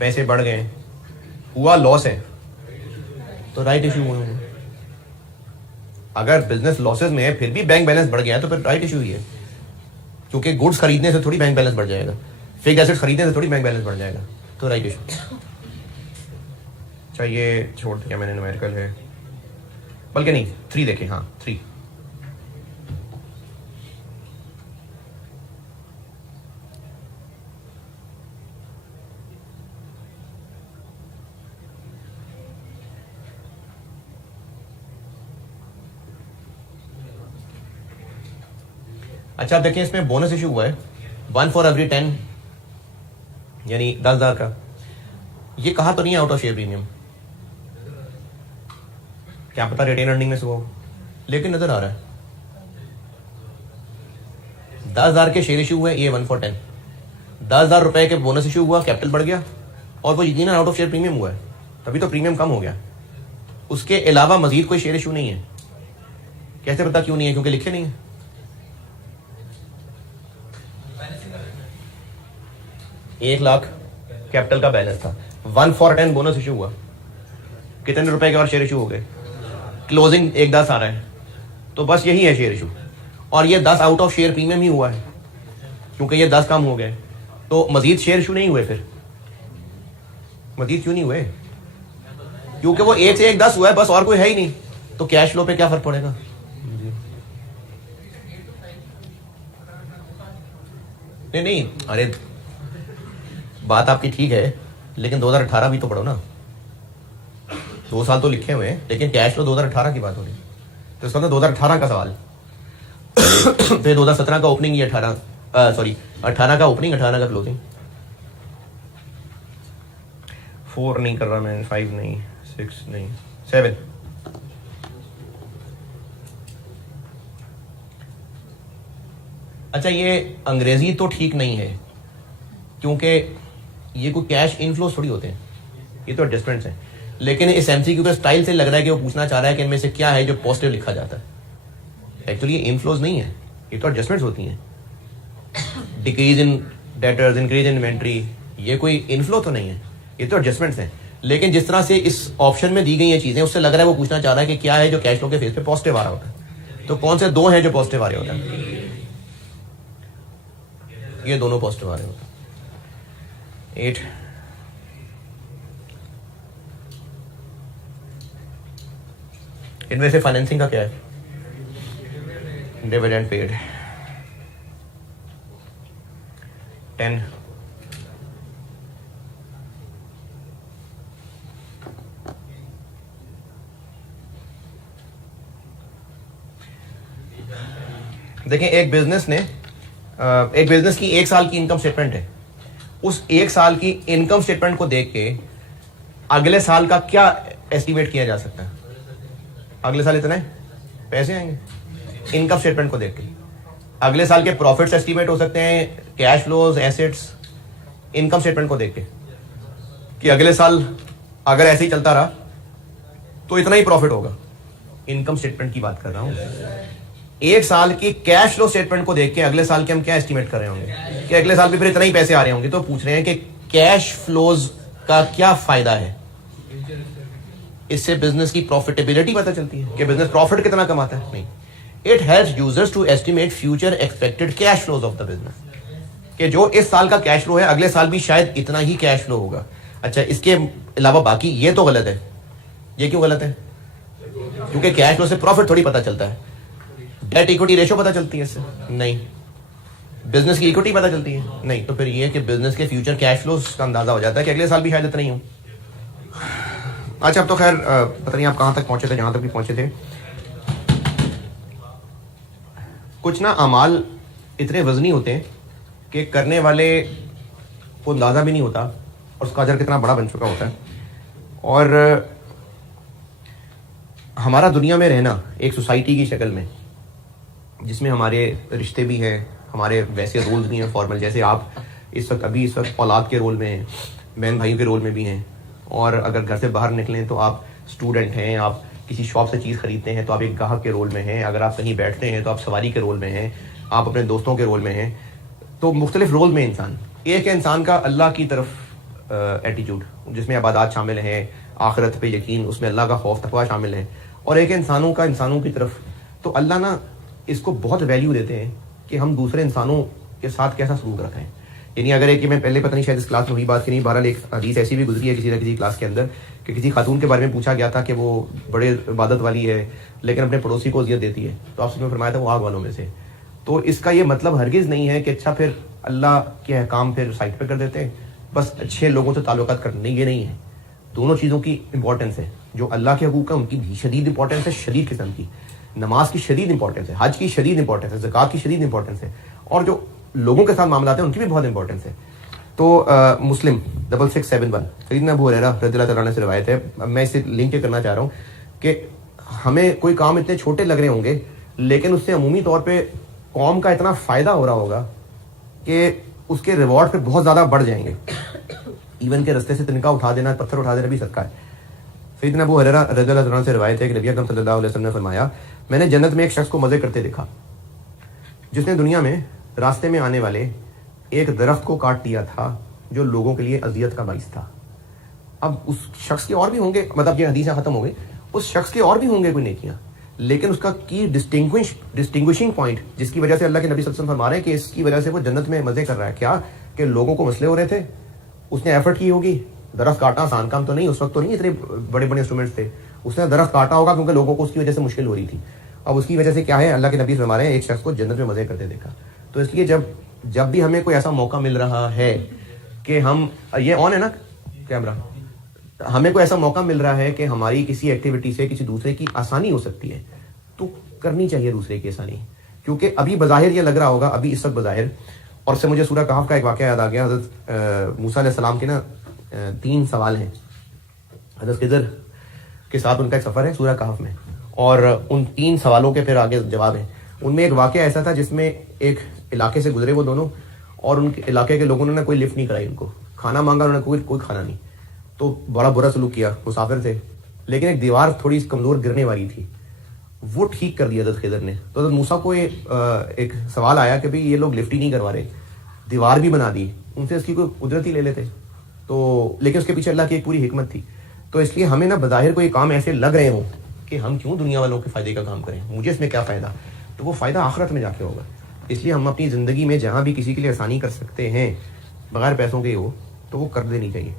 पैसे बढ़ गए हैं, हुआ लॉस है, तो राइट इशू हुए होंगे। अगर बिजनेस लॉसेस में है फिर भी बैंक बैलेंस बढ़ गया है तो फिर राइट इशू ही है, क्योंकि गुड्स खरीदने से थोड़ी बैंक बैलेंस बढ़ जाएगा, फिक्स्ड एसेट खरीदने से थोड़ी बैंक बैलेंस बढ़ जाएगा, तो राइट इशू। अच्छा ये छोड़ दिया मैंने, न्यूमेरिकल है, बल्कि नहीं 3 देखें, हाँ 3। अच्छा आप देखिए इसमें बोनस इशू हुआ है 1 फॉर एवरी 10, यानी 10,000 का। ये कहा तो नहीं आउट ऑफ शेयर प्रीमियम, क्या पता रिटेन अर्निंग में से हो, लेकिन नजर आ रहा है 10,000 के शेयर इशू हुए, ये 1 फॉर 10, 10,000 रुपए के बोनस इशू हुआ, कैपिटल बढ़ गया, और वो यकीनन आउट ऑफ शेयर प्रीमियम हुआ है, तभी तो प्रीमियम कम हो गया। उसके अलावा मजीद कोई शेयर इशू नहीं है। कैसे पता क्यों नहीं है? क्योंकि लिखे नहीं है। 1 लाख कैपिटल का बैलेंस था, 1 फॉर 10 बोनस इशू हुआ, कितने रुपए के और शेयर इशू हो गए, क्लोजिंग 1,10 आ रहा है, तो बस यही है शेयर इशू। और ये 10 आउट ऑफ शेयर प्रीमियम ही हुआ है, क्योंकि ये 10 कम हो गए, तो मजीद शेयर इशू नहीं हुए। फिर मजीद क्यों नहीं हुए? क्योंकि वो 1 से 1,10 हुआ है बस, और कोई है ही नहीं, तो कैश फ्लो पे क्या फर्क पड़ेगा? नहीं, अरे बात आपकी ठीक है, लेकिन 2018 भी तो पढ़ो ना, 2 साल तो लिखे हुए हैं, लेकिन कैश फ्लो 2018 की बात हो रही है, तो इसका मतलब 2018 का सवाल। फिर 2017 का ओपनिंग, ये 18 का ओपनिंग, 18 का क्लोजिंग। 4 नहीं कर रहा मैं, 5 नहीं, 6 नहीं, 7। अच्छा ये अंग्रेजी तो ठीक नहीं है, क्योंकि ये कोई कैश इनफ्लोस थोड़ी होते हैं, ये तो एडजस्टमेंट्स हैं। लेकिन इस एमसीक्यू के स्टाइल से लग रहा है कि वो पूछना चाह रहा है कि इनमें से क्या है जो पॉजिटिव लिखा जाता है। एक्चुअली ये इनफ्लोज नहीं है, ये तो एडजस्टमेंट्स होती हैं। Decrease in debtors, increase in inventory, ये कोई इनफ्लो तो नहीं है, ये तो एडजस्टमेंट्स हैं। लेकिन जिस तरह से इस ऑप्शन में दी गई ये चीजें, उससे लग रहा है वो पूछना चाह रहा है कि क्या है जो कैश फ्लो के फेस पे पॉजिटिव आ रहा होता है। तो कौन से 2 हैं जो पॉजिटिव आ रहे होता है? ये दोनों पॉजिटिव आ रहे होते हैं। 8। इनमें से फाइनेंसिंग का क्या है? Dividend paid. 10। देखें एक बिजनेस की 1 साल की इनकम स्टेटमेंट है, उस 1 साल की इनकम स्टेटमेंट को देख के अगले साल का क्या एस्टिमेट किया जा सकता है? अगले साल इतने पैसे आएंगे इनकम स्टेटमेंट को देख के। अगले साल के प्रॉफिट्स एस्टिमेट हो सकते हैं, cash flows, assets, income statement को देख के, कि अगले साल अगर ऐसे ही चलता रहा तो इतना ही प्रॉफिट होगा। इनकम स्टेटमेंट की बात कर रहा हूं। 1 साल की कैश फ्लो स्टेटमेंट को देख के अगले साल के हम क्या एस्टिमेट कर रहे होंगे कि अगले साल भी फिर इतना ही पैसे आ रहे होंगे। तो पूछ रहे हैं कि कैश फ्लोज का क्या फायदा है? इससे बिजनेस की प्रॉफिटेबिलिटी पता चलती है कि बिजनेस प्रॉफिट कितना कमाता है। नहीं, it helps users to estimate future expected cash flows of the business, कि जो इस साल का कैश फ्लो है अगले साल भी शायद इतना ही कैश फ्लो होगा। अच्छा, इसके अलावा बाकी ये तो गलत है। ये क्यों गलत है? क्योंकि कैश फ्लो से प्रॉफिट थोड़ी पता चलता है। डेट इक्विटी रेशो पता चलती है इससे? नहीं। बिजनेस की इक्विटी पता चलती है? नहीं। तो फिर ये कि बिजनेस के फ्यूचर कैश फ्लोज का अंदाजा हो जाता है कि अगले साल भी शायद इतना ही हो। अच्छा, अब तो खैर पता नहीं आप कहां तक पहुंचे थे, जहां तक भी पहुंचे थे। कुछ ना अमाल इतने वजनी होते हैं कि करने वाले को अंदाजा भी नहीं होता और उसका अजर कितना बड़ा बन चुका होता है। और हमारा दुनिया में रहना एक सोसाइटी की शक्ल में, जिसमें हमारे रिश्ते भी हैं, हमारे वैसे रोल्स भी हैं फॉर्मल, जैसे आप इस वक्त औलाद के रोल में हैं, बहन भाइयों के रोल में भी हैं, और अगर घर से बाहर निकलें तो आप स्टूडेंट हैं, आप किसी शॉप से चीज़ खरीदते हैं तो आप एक ग्राहक के रोल में हैं, अगर आप कहीं बैठते हैं तो आप सवारी के रोल में हैं, आप अपने दोस्तों के रोल में हैं, तो मुख्तलिफ रोल में इंसान, एक है इंसान का अल्लाह की तरफ एटीट्यूड जिसमें इबादत शामिल है, आखिरत पे यकीन, उसमें अल्लाह का खौफ तकवा शामिल है, और एक है इंसानों का इंसानों की तरफ। तो अल्लाह ना इसको बहुत वैल्यू देते हैं कि हम दूसरे इंसानों के साथ कैसा सलूक रखें। यानी अगर एक, मैं पहले पता नहीं शायद इस क्लास में हुई बात की नहीं, बहरहाल एक हदीस ऐसी भी गुजरी है किसी न किसी क्लास के अंदर कि किसी खातून के बारे में पूछा गया था कि वो बड़े इबादत वाली है लेकिन अपने पड़ोसी को अजियत देती है, तो आपसे में फरमाया था वो आग वालों में से। तो इसका ये मतलब हरगिज़ नहीं है कि अच्छा फिर अल्लाह के अहकाम फिर साइड पर कर देते हैं, बस अच्छे लोगों से ताल्लुकात करने, ये नहीं है। दोनों चीज़ों की इंपॉर्टेंस है। जो अल्लाह के हकूक़ है उनकी भी शदीद इंपॉर्टेंस है, शदीद किस्म की। नमाज की शदीद इंपॉर्टेंस है, हज की शदीद इंपॉर्टेंस है, ज़कात की शदीद इंपॉर्टेंस है, और जो लोगों के साथ मामला हैं उनकी भी बहुत इंपॉर्टेंस है। तो मुस्लिम 6671 सैयदना अबू हुरैरा रज़ियल्लाहु ताला अन्हु से रिवायत है। मैं इसे लिंक करना चाह रहा हूँ कि हमें कोई काम इतने छोटे लग रहे होंगे लेकिन उससे अमूमी तौर पे कौम का इतना फ़ायदा हो रहा होगा कि उसके रिवॉर्ड फिर बहुत ज़्यादा बढ़ जाएंगे। इवन के रास्ते से तिनका उठा देना, पत्थर उठा देना भी सदका है। सैयदना अबू हुरैरा रज़ियल्लाहु ताला अन्हु से रिवायत है कि नबी अकरम सल्लल्लाहु अलैहि वसल्लम ने फरमाया, मैंने जन्नत में एक शख्स को मज़े करते देखा जिसने दुनिया में रास्ते में आने वाले एक दरख्त को काट दिया था जो लोगों के लिए अजियत का बाइस था। अब उस शख्स के और भी होंगे, मतलब ये हदीसें खत्म हो गई, उस शख्स के और भी होंगे कोई नेकियां, लेकिन उसका की डिस्टिंग्विशिंग पॉइंट जिसकी वजह से अल्लाह के नबी सल्लल्लाहु अलैहि वसल्लम फरमा रहे हैं कि इसकी वजह से वो जन्नत में मजे कर रहा है, क्या कि लोगों को मसले हो रहे थे, उसने एफर्ट की होगी। दरख्त काटा आसान काम तो नहीं, उस वक्त तो नहीं इतने बड़े बड़े इंस्ट्रूमेंट्स थे, उसने दरख्त काटा होगा क्योंकि लोगों को उसकी वजह से मुश्किल हो रही थी। अब उसकी वजह से क्या है, अल्लाह के नबी फरमा रहे हैं एक शख्स को जन्नत में मजे करते देखा। तो इसलिए जब भी हमें कोई ऐसा मौका मिल रहा है कि हम, ये ऑन है ना कैमरा, हमें कोई ऐसा मौका मिल रहा है कि हमारी किसी एक्टिविटी से किसी दूसरे की आसानी हो सकती है तो करनी चाहिए दूसरे की आसानी। क्योंकि अभी बज़ाहिर ये लग रहा होगा, अभी इस वक्त बज़ाहिर, और उससे मुझे सूरह कहफ का एक वाक़या याद आ गया। हज़रत मूसा अलैहिस्सलाम के ना 3 सवाल हैं, हज़रत खिज़र के साथ उनका एक सफ़र है सूरह कहफ में, और उन 3 सवालों के फिर आगे जवाब हैं। उनमें एक वाक़या ऐसा था जिसमें एक इलाके से गुजरे वो दोनों, और उनके इलाके के लोगों ने कोई लिफ्ट नहीं कराई, उनको खाना मांगा, उन्होंने कोई खाना नहीं, तो बड़ा बुरा सलूक किया। मुसाफिर थे लेकिन एक दीवार थोड़ी कमज़ोर गिरने वाली थी, वो ठीक कर दिया हज़रत खिज़र ने। तो हज़रत मूसा को एक सवाल आया कि भाई ये लोग लिफ्ट ही नहीं करवा रहे, दीवार भी बना दी, उनसे इसकी कोई उजरत ही ले लेते। तो लेकिन उसके पीछे अल्लाह की एक पूरी हिकमत थी। तो इसलिए हमें ना बज़ाहिर कोई काम ऐसे लग रहे हों कि हम क्यों दुनिया वालों के फ़ायदे का काम करें, मुझे इसमें क्या फ़ायदा, तो वो फ़ायदा आखिरत में जाके होगा। इसलिए हम अपनी ज़िंदगी में जहाँ भी किसी के लिए आसानी कर सकते हैं बगैर पैसों के हो तो वो कर देनी चाहिए।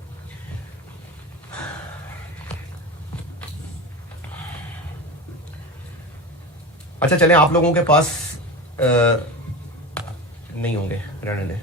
अच्छा चलें, आप लोगों के पास नहीं होंगे, रहने दें।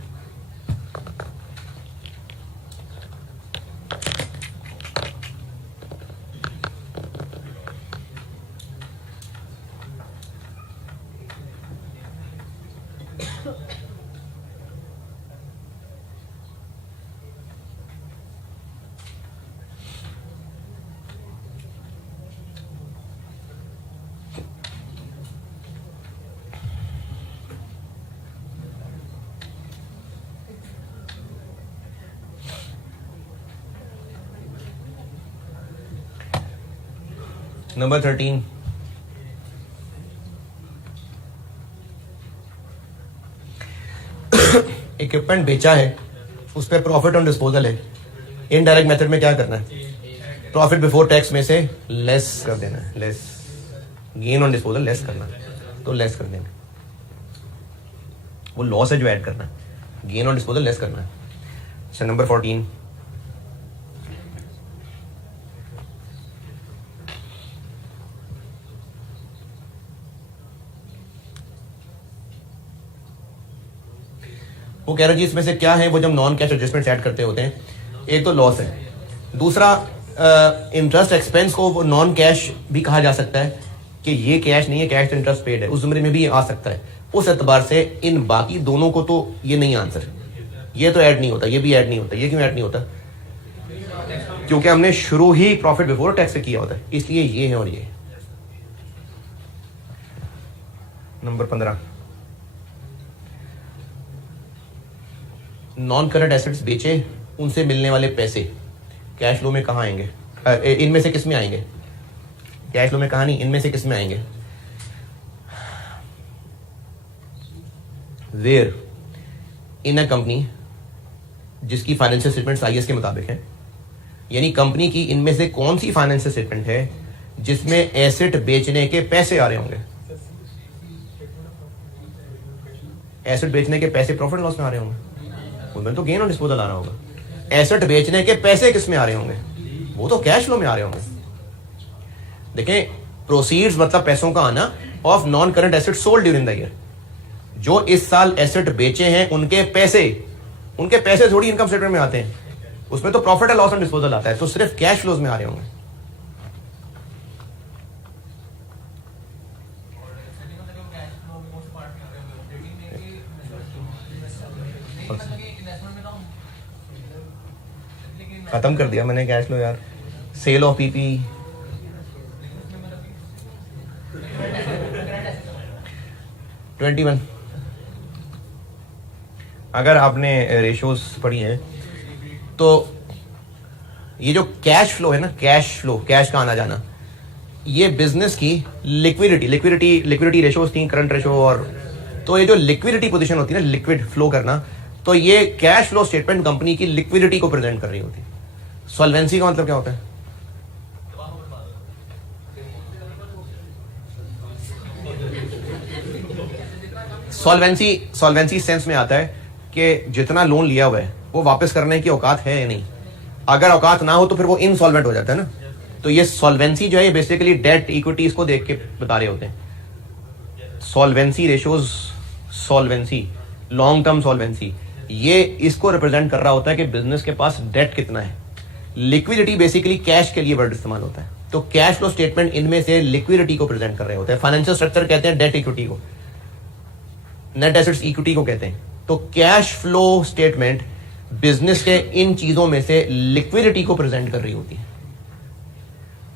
नंबर 13, इक्विपमेंट बेचा है, उस पर प्रॉफिट ऑन डिस्पोजल है। इनडायरेक्ट मेथड में क्या करना है, प्रॉफिट बिफोर टैक्स में से लेस कर देना है, less gain on disposal less करना है, तो लेस कर देना, वो लॉस है जो ऐड करना है, गेन ऑन डिस्पोजल लेस करना है। अच्छा नंबर 14, वो कह रहे जी इसमें से क्या है, वो जब नॉन कैश एडजस्टमेंट ऐड करते होते हैं, एक तो लॉस है, दूसरा इंटरेस्ट एक्सपेंस को वो नॉन कैश भी कहा जा सकता है कि ये कैश नहीं है, कैश इंटरेस्ट पेड है, उस जुमरे में भी आ सकता है। उस एतबार से इन बाकी दोनों को तो ये नहीं आंसर, ये तो ऐड नहीं होता, ये भी ऐड नहीं होता। ये क्यों ऐड नहीं होता, क्योंकि हमने शुरू ही प्रॉफिट बिफोर टैक्स से किया होता है, इसलिए ये है और ये। नंबर 15, नॉन करंट एसेट्स बेचे, उनसे मिलने वाले पैसे कैश फ्लो में कहाँ आएंगे, इनमें से किस में आएंगे, कैश फ्लो में कहाँ नहीं, इनमें से किस में आएंगे। वेयर इन अ कंपनी जिसकी फाइनेंशियल स्टेटमेंट्स आईएएस के मुताबिक है, यानी कंपनी की इनमें से कौन सी फाइनेंशियल स्टेटमेंट है जिसमें एसेट बेचने के पैसे आ रहे होंगे? एसेट बेचने के पैसे प्रॉफिट लॉस में आ रहे होंगे, उनमें तो गेन और डिस्पोजल आ रहा होगा। एसेट बेचने के पैसे किस में आ रहे होंगे? वो तो कैश फ्लो में आ रहे होंगे। देखें, प्रोसीड्स मतलब पैसों का आना of non current asset sold during the year. जो इस साल एसेट बेचे हैं उनके पैसे थोड़ी इनकम स्टेटमेंट में आते हैं, उसमें तो profit and loss and disposal आता है, तो सिर्फ कैश फ्लोज में आ रहे होंगे। खत्म कर दिया मैंने कैश फ्लो यार। Sale of PP, $21। अगर आपने रेशियोज पढ़ी हैं तो ये जो कैश फ्लो है ना, कैश फ्लो, कैश का आना जाना, ये बिजनेस की लिक्विडिटी रेशियोज थी, करंट रेशियो, और तो ये जो लिक्विडिटी पोजीशन होती है ना, लिक्विड फ्लो करना, तो ये कैश फ्लो स्टेटमेंट कंपनी की लिक्विडिटी को प्रेजेंट कर रही होती है। सॉल्वेंसी का मतलब क्या होता है? सॉल्वेंसी सेंस में आता है कि जितना लोन लिया हुआ है वो वापस करने की औकात है या नहीं। अगर औकात ना हो तो फिर वो इनसॉल्वेंट हो जाता है ना। तो ये सॉल्वेंसी जो है, ये बेसिकली डेट इक्विटी इसको देख के बता रहे होते हैं। Solvency ratios, solvency, long term solvency, ये इसको रिप्रेजेंट कर रहा होता है कि बिजनेस के पास डेट कितना है। लिक्विडिटी बेसिकली कैश के लिए वर्ड इस्तेमाल होता है, तो कैश फ्लो स्टेटमेंट इनमें से लिक्विडिटी को प्रेजेंट कर रहे होते हैं। फाइनेंशियल स्ट्रक्चर कहते हैं डेट इक्विटी को, नेट एसेट्स इक्विटी को कहते हैं। तो कैश फ्लो स्टेटमेंट बिजनेस के इन चीजों में से लिक्विडिटी को प्रेजेंट कर रही होती है।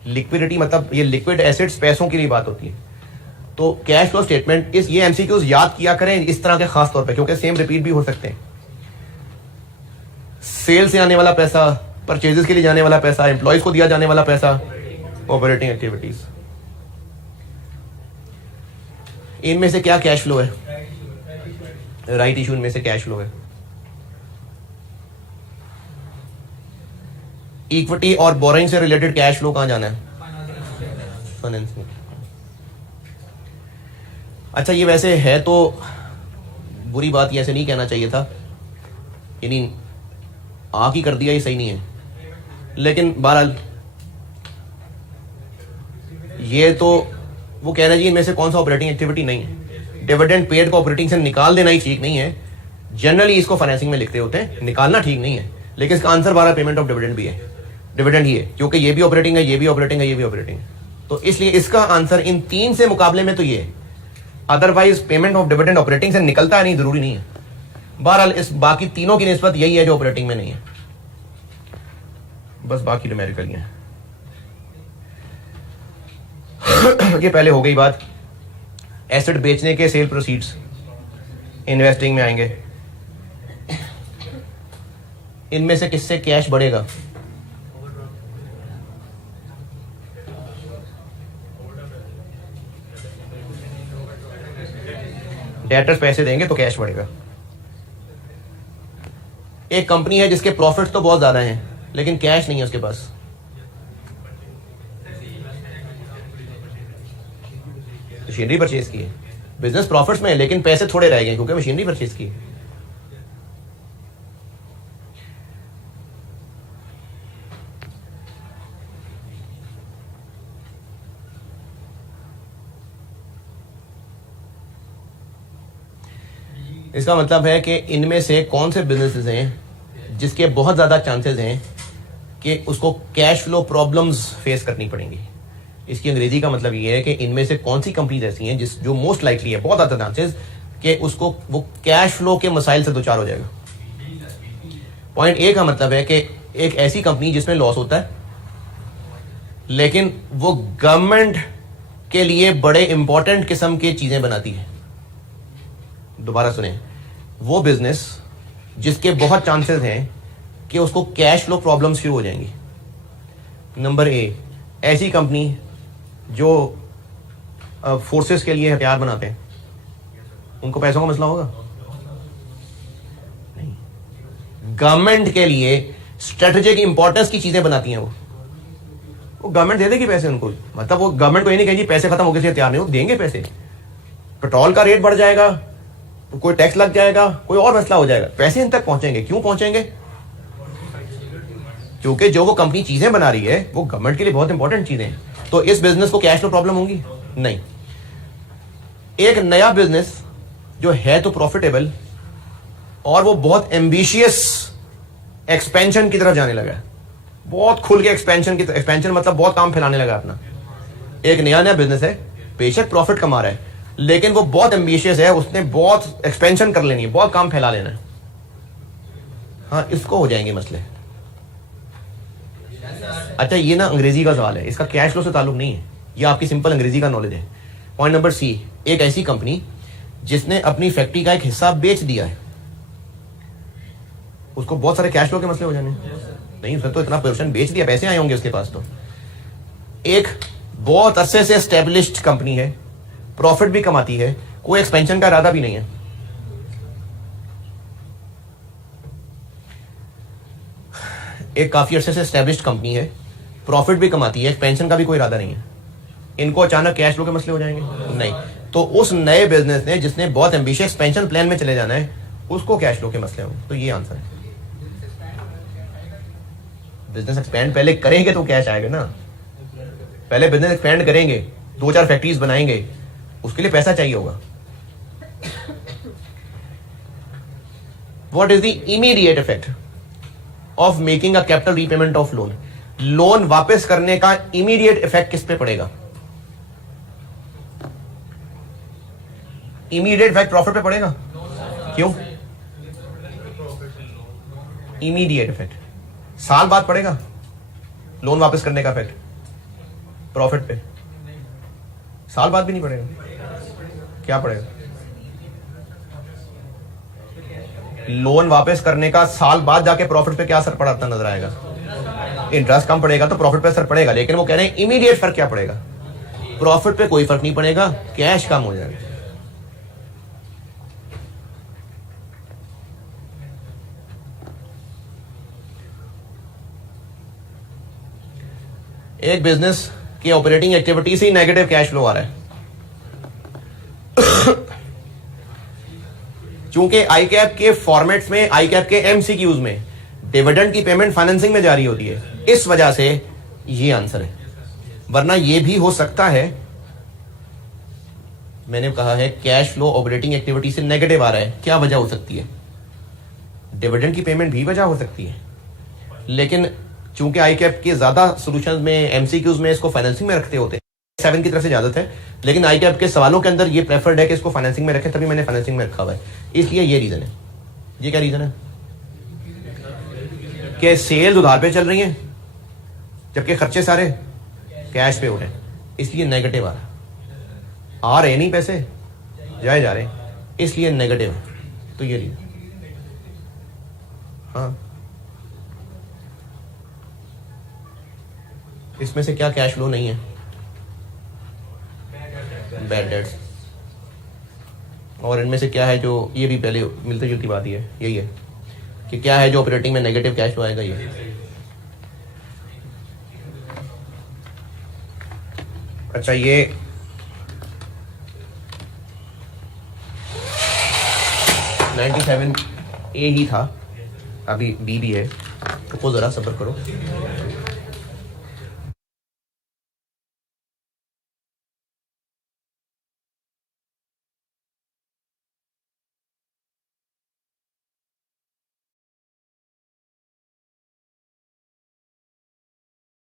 लिक्विडिटी मतलब ये लिक्विड एसेट्स, पैसों की भी बात होती है। तो कैश फ्लो स्टेटमेंट, इस ये एमसीक्यूज याद किया करें इस तरह के खास तौर पे, क्योंकि सेम रिपीट भी हो सकते हैं। सेल से आने वाला पैसा, परचेजेस के लिए जाने वाला पैसा, एम्प्लॉयज को दिया जाने वाला पैसा, ऑपरेटिंग एक्टिविटीज, इनमें से क्या कैश फ्लो है? राइट इशू इनमें से कैश फ्लो है। इक्विटी और बोरिंग से रिलेटेड कैश फ्लो कहां जाना है? फाइनेंसिंग। अच्छा, ये वैसे है तो बुरी बात, ये ऐसे नहीं कहना चाहिए था, यानी आग ही कर दिया, ये सही नहीं है। लेकिन बहरहाल ये तो वो कह रहे जी इनमें से कौन सा ऑपरेटिंग एक्टिविटी नहीं है। डिविडेंड पेड को ऑपरेटिंग से निकाल देना ही ठीक नहीं है। जनरली इसको फाइनेंसिंग में लिखते होते हैं, निकालना ठीक नहीं है, लेकिन इसका आंसर 12 पेमेंट ऑफ डिविडेंड भी है, डिविडेंड ही है, क्योंकि ये भी ऑपरेटिंग है, ये भी ऑपरेटिंग है, ये भी ऑपरेटिंग है। तो इसलिए इसका आंसर इन तीन से मुकाबले में तो ये है। Otherwise payment of dividend operating से निकलता है नहीं, जरूरी नहीं है। बहरहाल इस बाकी तीनों की निस्बत यही है जो ऑपरेटिंग में नहीं है, बस बाकी न्यूमेरिकल ही है। ये पहले हो गई बात। एसेट बेचने के सेल प्रोसीड्स इन्वेस्टिंग में आएंगे। इनमें से किससे कैश बढ़ेगा? डेटर्स पैसे देंगे तो कैश बढ़ेगा। एक कंपनी है जिसके प्रॉफिट्स तो बहुत ज्यादा हैं लेकिन कैश नहीं है उसके पास, मशीनरी परचेज की है, बिजनेस प्रॉफिट्स में है लेकिन पैसे थोड़े रह गए क्योंकि मशीनरी परचेज की है। इसका मतलब है कि इनमें से कौन से बिजनेसेस हैं जिसके बहुत ज्यादा चांसेस हैं कि उसको कैश फ्लो प्रॉब्लम्स फेस करनी पड़ेंगी। इसकी अंग्रेजी का मतलब ये है कि इनमें से कौन सी कंपनीज ऐसी हैं जो मोस्ट लाइकली है, बहुत ज्यादा चांसेस कि उसको वो कैश फ्लो के मसाइल से दो चार हो जाएगा। पॉइंट ए का मतलब है कि एक ऐसी कंपनी जिसमें लॉस होता है लेकिन वो गवर्नमेंट के लिए बड़े इंपॉर्टेंट किस्म की चीजें बनाती है। दोबारा सुने, वो बिजनेस जिसके बहुत चांसेस हैं कि उसको कैश फ्लो प्रॉब्लम शुरू हो जाएंगी। नंबर ए, ऐसी कंपनी जो फोर्सेस के लिए हथियार बनाते हैं, उनको पैसों का मसला होगा, गवर्नमेंट के लिए स्ट्रेटेजिक इंपॉर्टेंस की चीजें बनाती हैं वो गवर्नमेंट दे देगी पैसे उनको, मतलब वो गवर्नमेंट को ये नहीं कहेगी पैसे खत्म हो गए इसलिए तैयार नहीं हो, देंगे पैसे। पेट्रोल का रेट बढ़ जाएगा, कोई टैक्स लग जाएगा, कोई और मसला हो जाएगा, पैसे इन तक पहुंचेंगे। क्यों पहुंचेंगे? क्योंकि जो वो कंपनी चीजें बना रही है वो गवर्नमेंट के लिए बहुत इंपॉर्टेंट चीजें हैं। तो इस बिजनेस को कैश फ्लो प्रॉब्लम होंगी? नहीं। एक नया बिजनेस जो है तो प्रॉफिटेबल और वो बहुत एम्बिशियस एक्सपेंशन की तरफ जाने लगा है, बहुत खुल के एक्सपेंशन मतलब बहुत काम फैलाने लगा अपना। एक नया बिजनेस है, बेशक प्रॉफिट कमा रहा है, लेकिन वो बहुत एम्बिशियस है, उसने बहुत एक्सपेंशन कर लेनी है, बहुत काम फैला लेना है। हाँ, इसको हो जाएंगे मसले। अच्छा, ये ना अंग्रेजी का सवाल है, इसका कैश फ्लो से ताल्लुक नहीं है, ये आपकी सिंपल अंग्रेजी का नॉलेज है। पॉइंट नंबर सी, एक ऐसी कंपनी जिसने अपनी फैक्ट्री का एक हिस्सा बेच दिया है, उसको बहुत सारे कैश फ्लो के मसले हो जाने नहीं, उसने तो इतना पोर्शन बेच दिया, पैसे आए होंगे उसके पास। तो एक बहुत अरसे से एस्टेब्लिश्ड कंपनी है, प्रॉफिट भी कमाती है, कोई एक्सपेंशन का इरादा भी नहीं है। एक काफी अरसे से एस्टेब्लिश्ड कंपनी है, प्रॉफिट भी कमाती है, एक्सपेंशन का भी कोई इरादा नहीं है। इनको अचानक कैश फ्लो के मसले हो जाएंगे? नहीं। तो उस नए बिजनेस ने जिसने बहुत एम्बिशियस एक्सपेंशन प्लान में चले जाना है, उसको कैश फ्लो के मसले होंगे। तो ये आंसर है। बिजनेस एक्सपेंड पहले करेंगे तो कैश आएगा ना। पहले बिजनेस एक्सपेंड करेंगे, 2-4 फैक्ट्रीज बनाएंगे, उसके लिए पैसा चाहिए होगा। What is the immediate effect of making a capital repayment of loan? Loan वापस करने का इमीडिएट इफेक्ट किस पे पड़ेगा? इमीडिएट इफेक्ट प्रॉफिट पे पड़ेगा? क्यों? इमीडिएट इफेक्ट साल बाद पड़ेगा लोन वापस करने का इफेक्ट प्रॉफिट पे? साल बाद भी नहीं पड़ेगा। क्या पड़ेगा? लोन वापस करने का साल बाद जाके प्रॉफिट पे क्या असर पड़ता नजर आएगा? इंटरेस्ट कम पड़ेगा तो प्रॉफिट पे असर पड़ेगा, लेकिन वो कह रहे हैं इमीडिएट फर्क क्या पड़ेगा? प्रॉफिट पे कोई फर्क नहीं पड़ेगा, कैश कम हो जाएगा। एक बिजनेस की ऑपरेटिंग एक्टिविटी से ही नेगेटिव कैश फ्लो आ रहा है। चूंकि आई कैप के फॉर्मेट्स में, आई कैप के एमसीक्यूज में डिविडेंड की पेमेंट फाइनेंसिंग में जारी होती है, इस वजह से ये आंसर है। वरना ये भी हो सकता है, मैंने कहा है कैश फ्लो ऑपरेटिंग एक्टिविटी से नेगेटिव आ रहा है, क्या वजह हो सकती है? डिविडेंड की पेमेंट भी वजह हो सकती है, लेकिन चूंकि आई कैप के ज्यादा सॉल्यूशंस में, एमसीक्यूज में इसको फाइनेंसिंग में रखते होते हैं, 7 की तरफ से इजाजत है, लेकिन आई कैप के सवालों के अंदर ये प्रेफर्ड है कि इसको फाइनेंसिंग में रखें, तभी मैंने फाइनेंसिंग में रखा हुआ है। इसलिए ये रीजन है। ये क्या रीजन है? कि सेल्स उधार पे चल रही हैं जबकि खर्चे सारे कैश पे हो रहे हैं, इसलिए नेगेटिव आ रहे नहीं, पैसे जाए जा रहे हैं, इसलिए नेगेटिव है। तो ये रीजन। हाँ, इसमें से क्या कैश फ्लो नहीं है? Bad debts. और इनमें से क्या है जो, ये भी पहले मिलती जुलती बात ही है, यही है कि क्या है जो ऑपरेटिंग में नेगेटिव कैश फ्लो आएगा? ये अच्छा, ये 97A ही था, अभी बी भी है, तो जरा सब्र करो।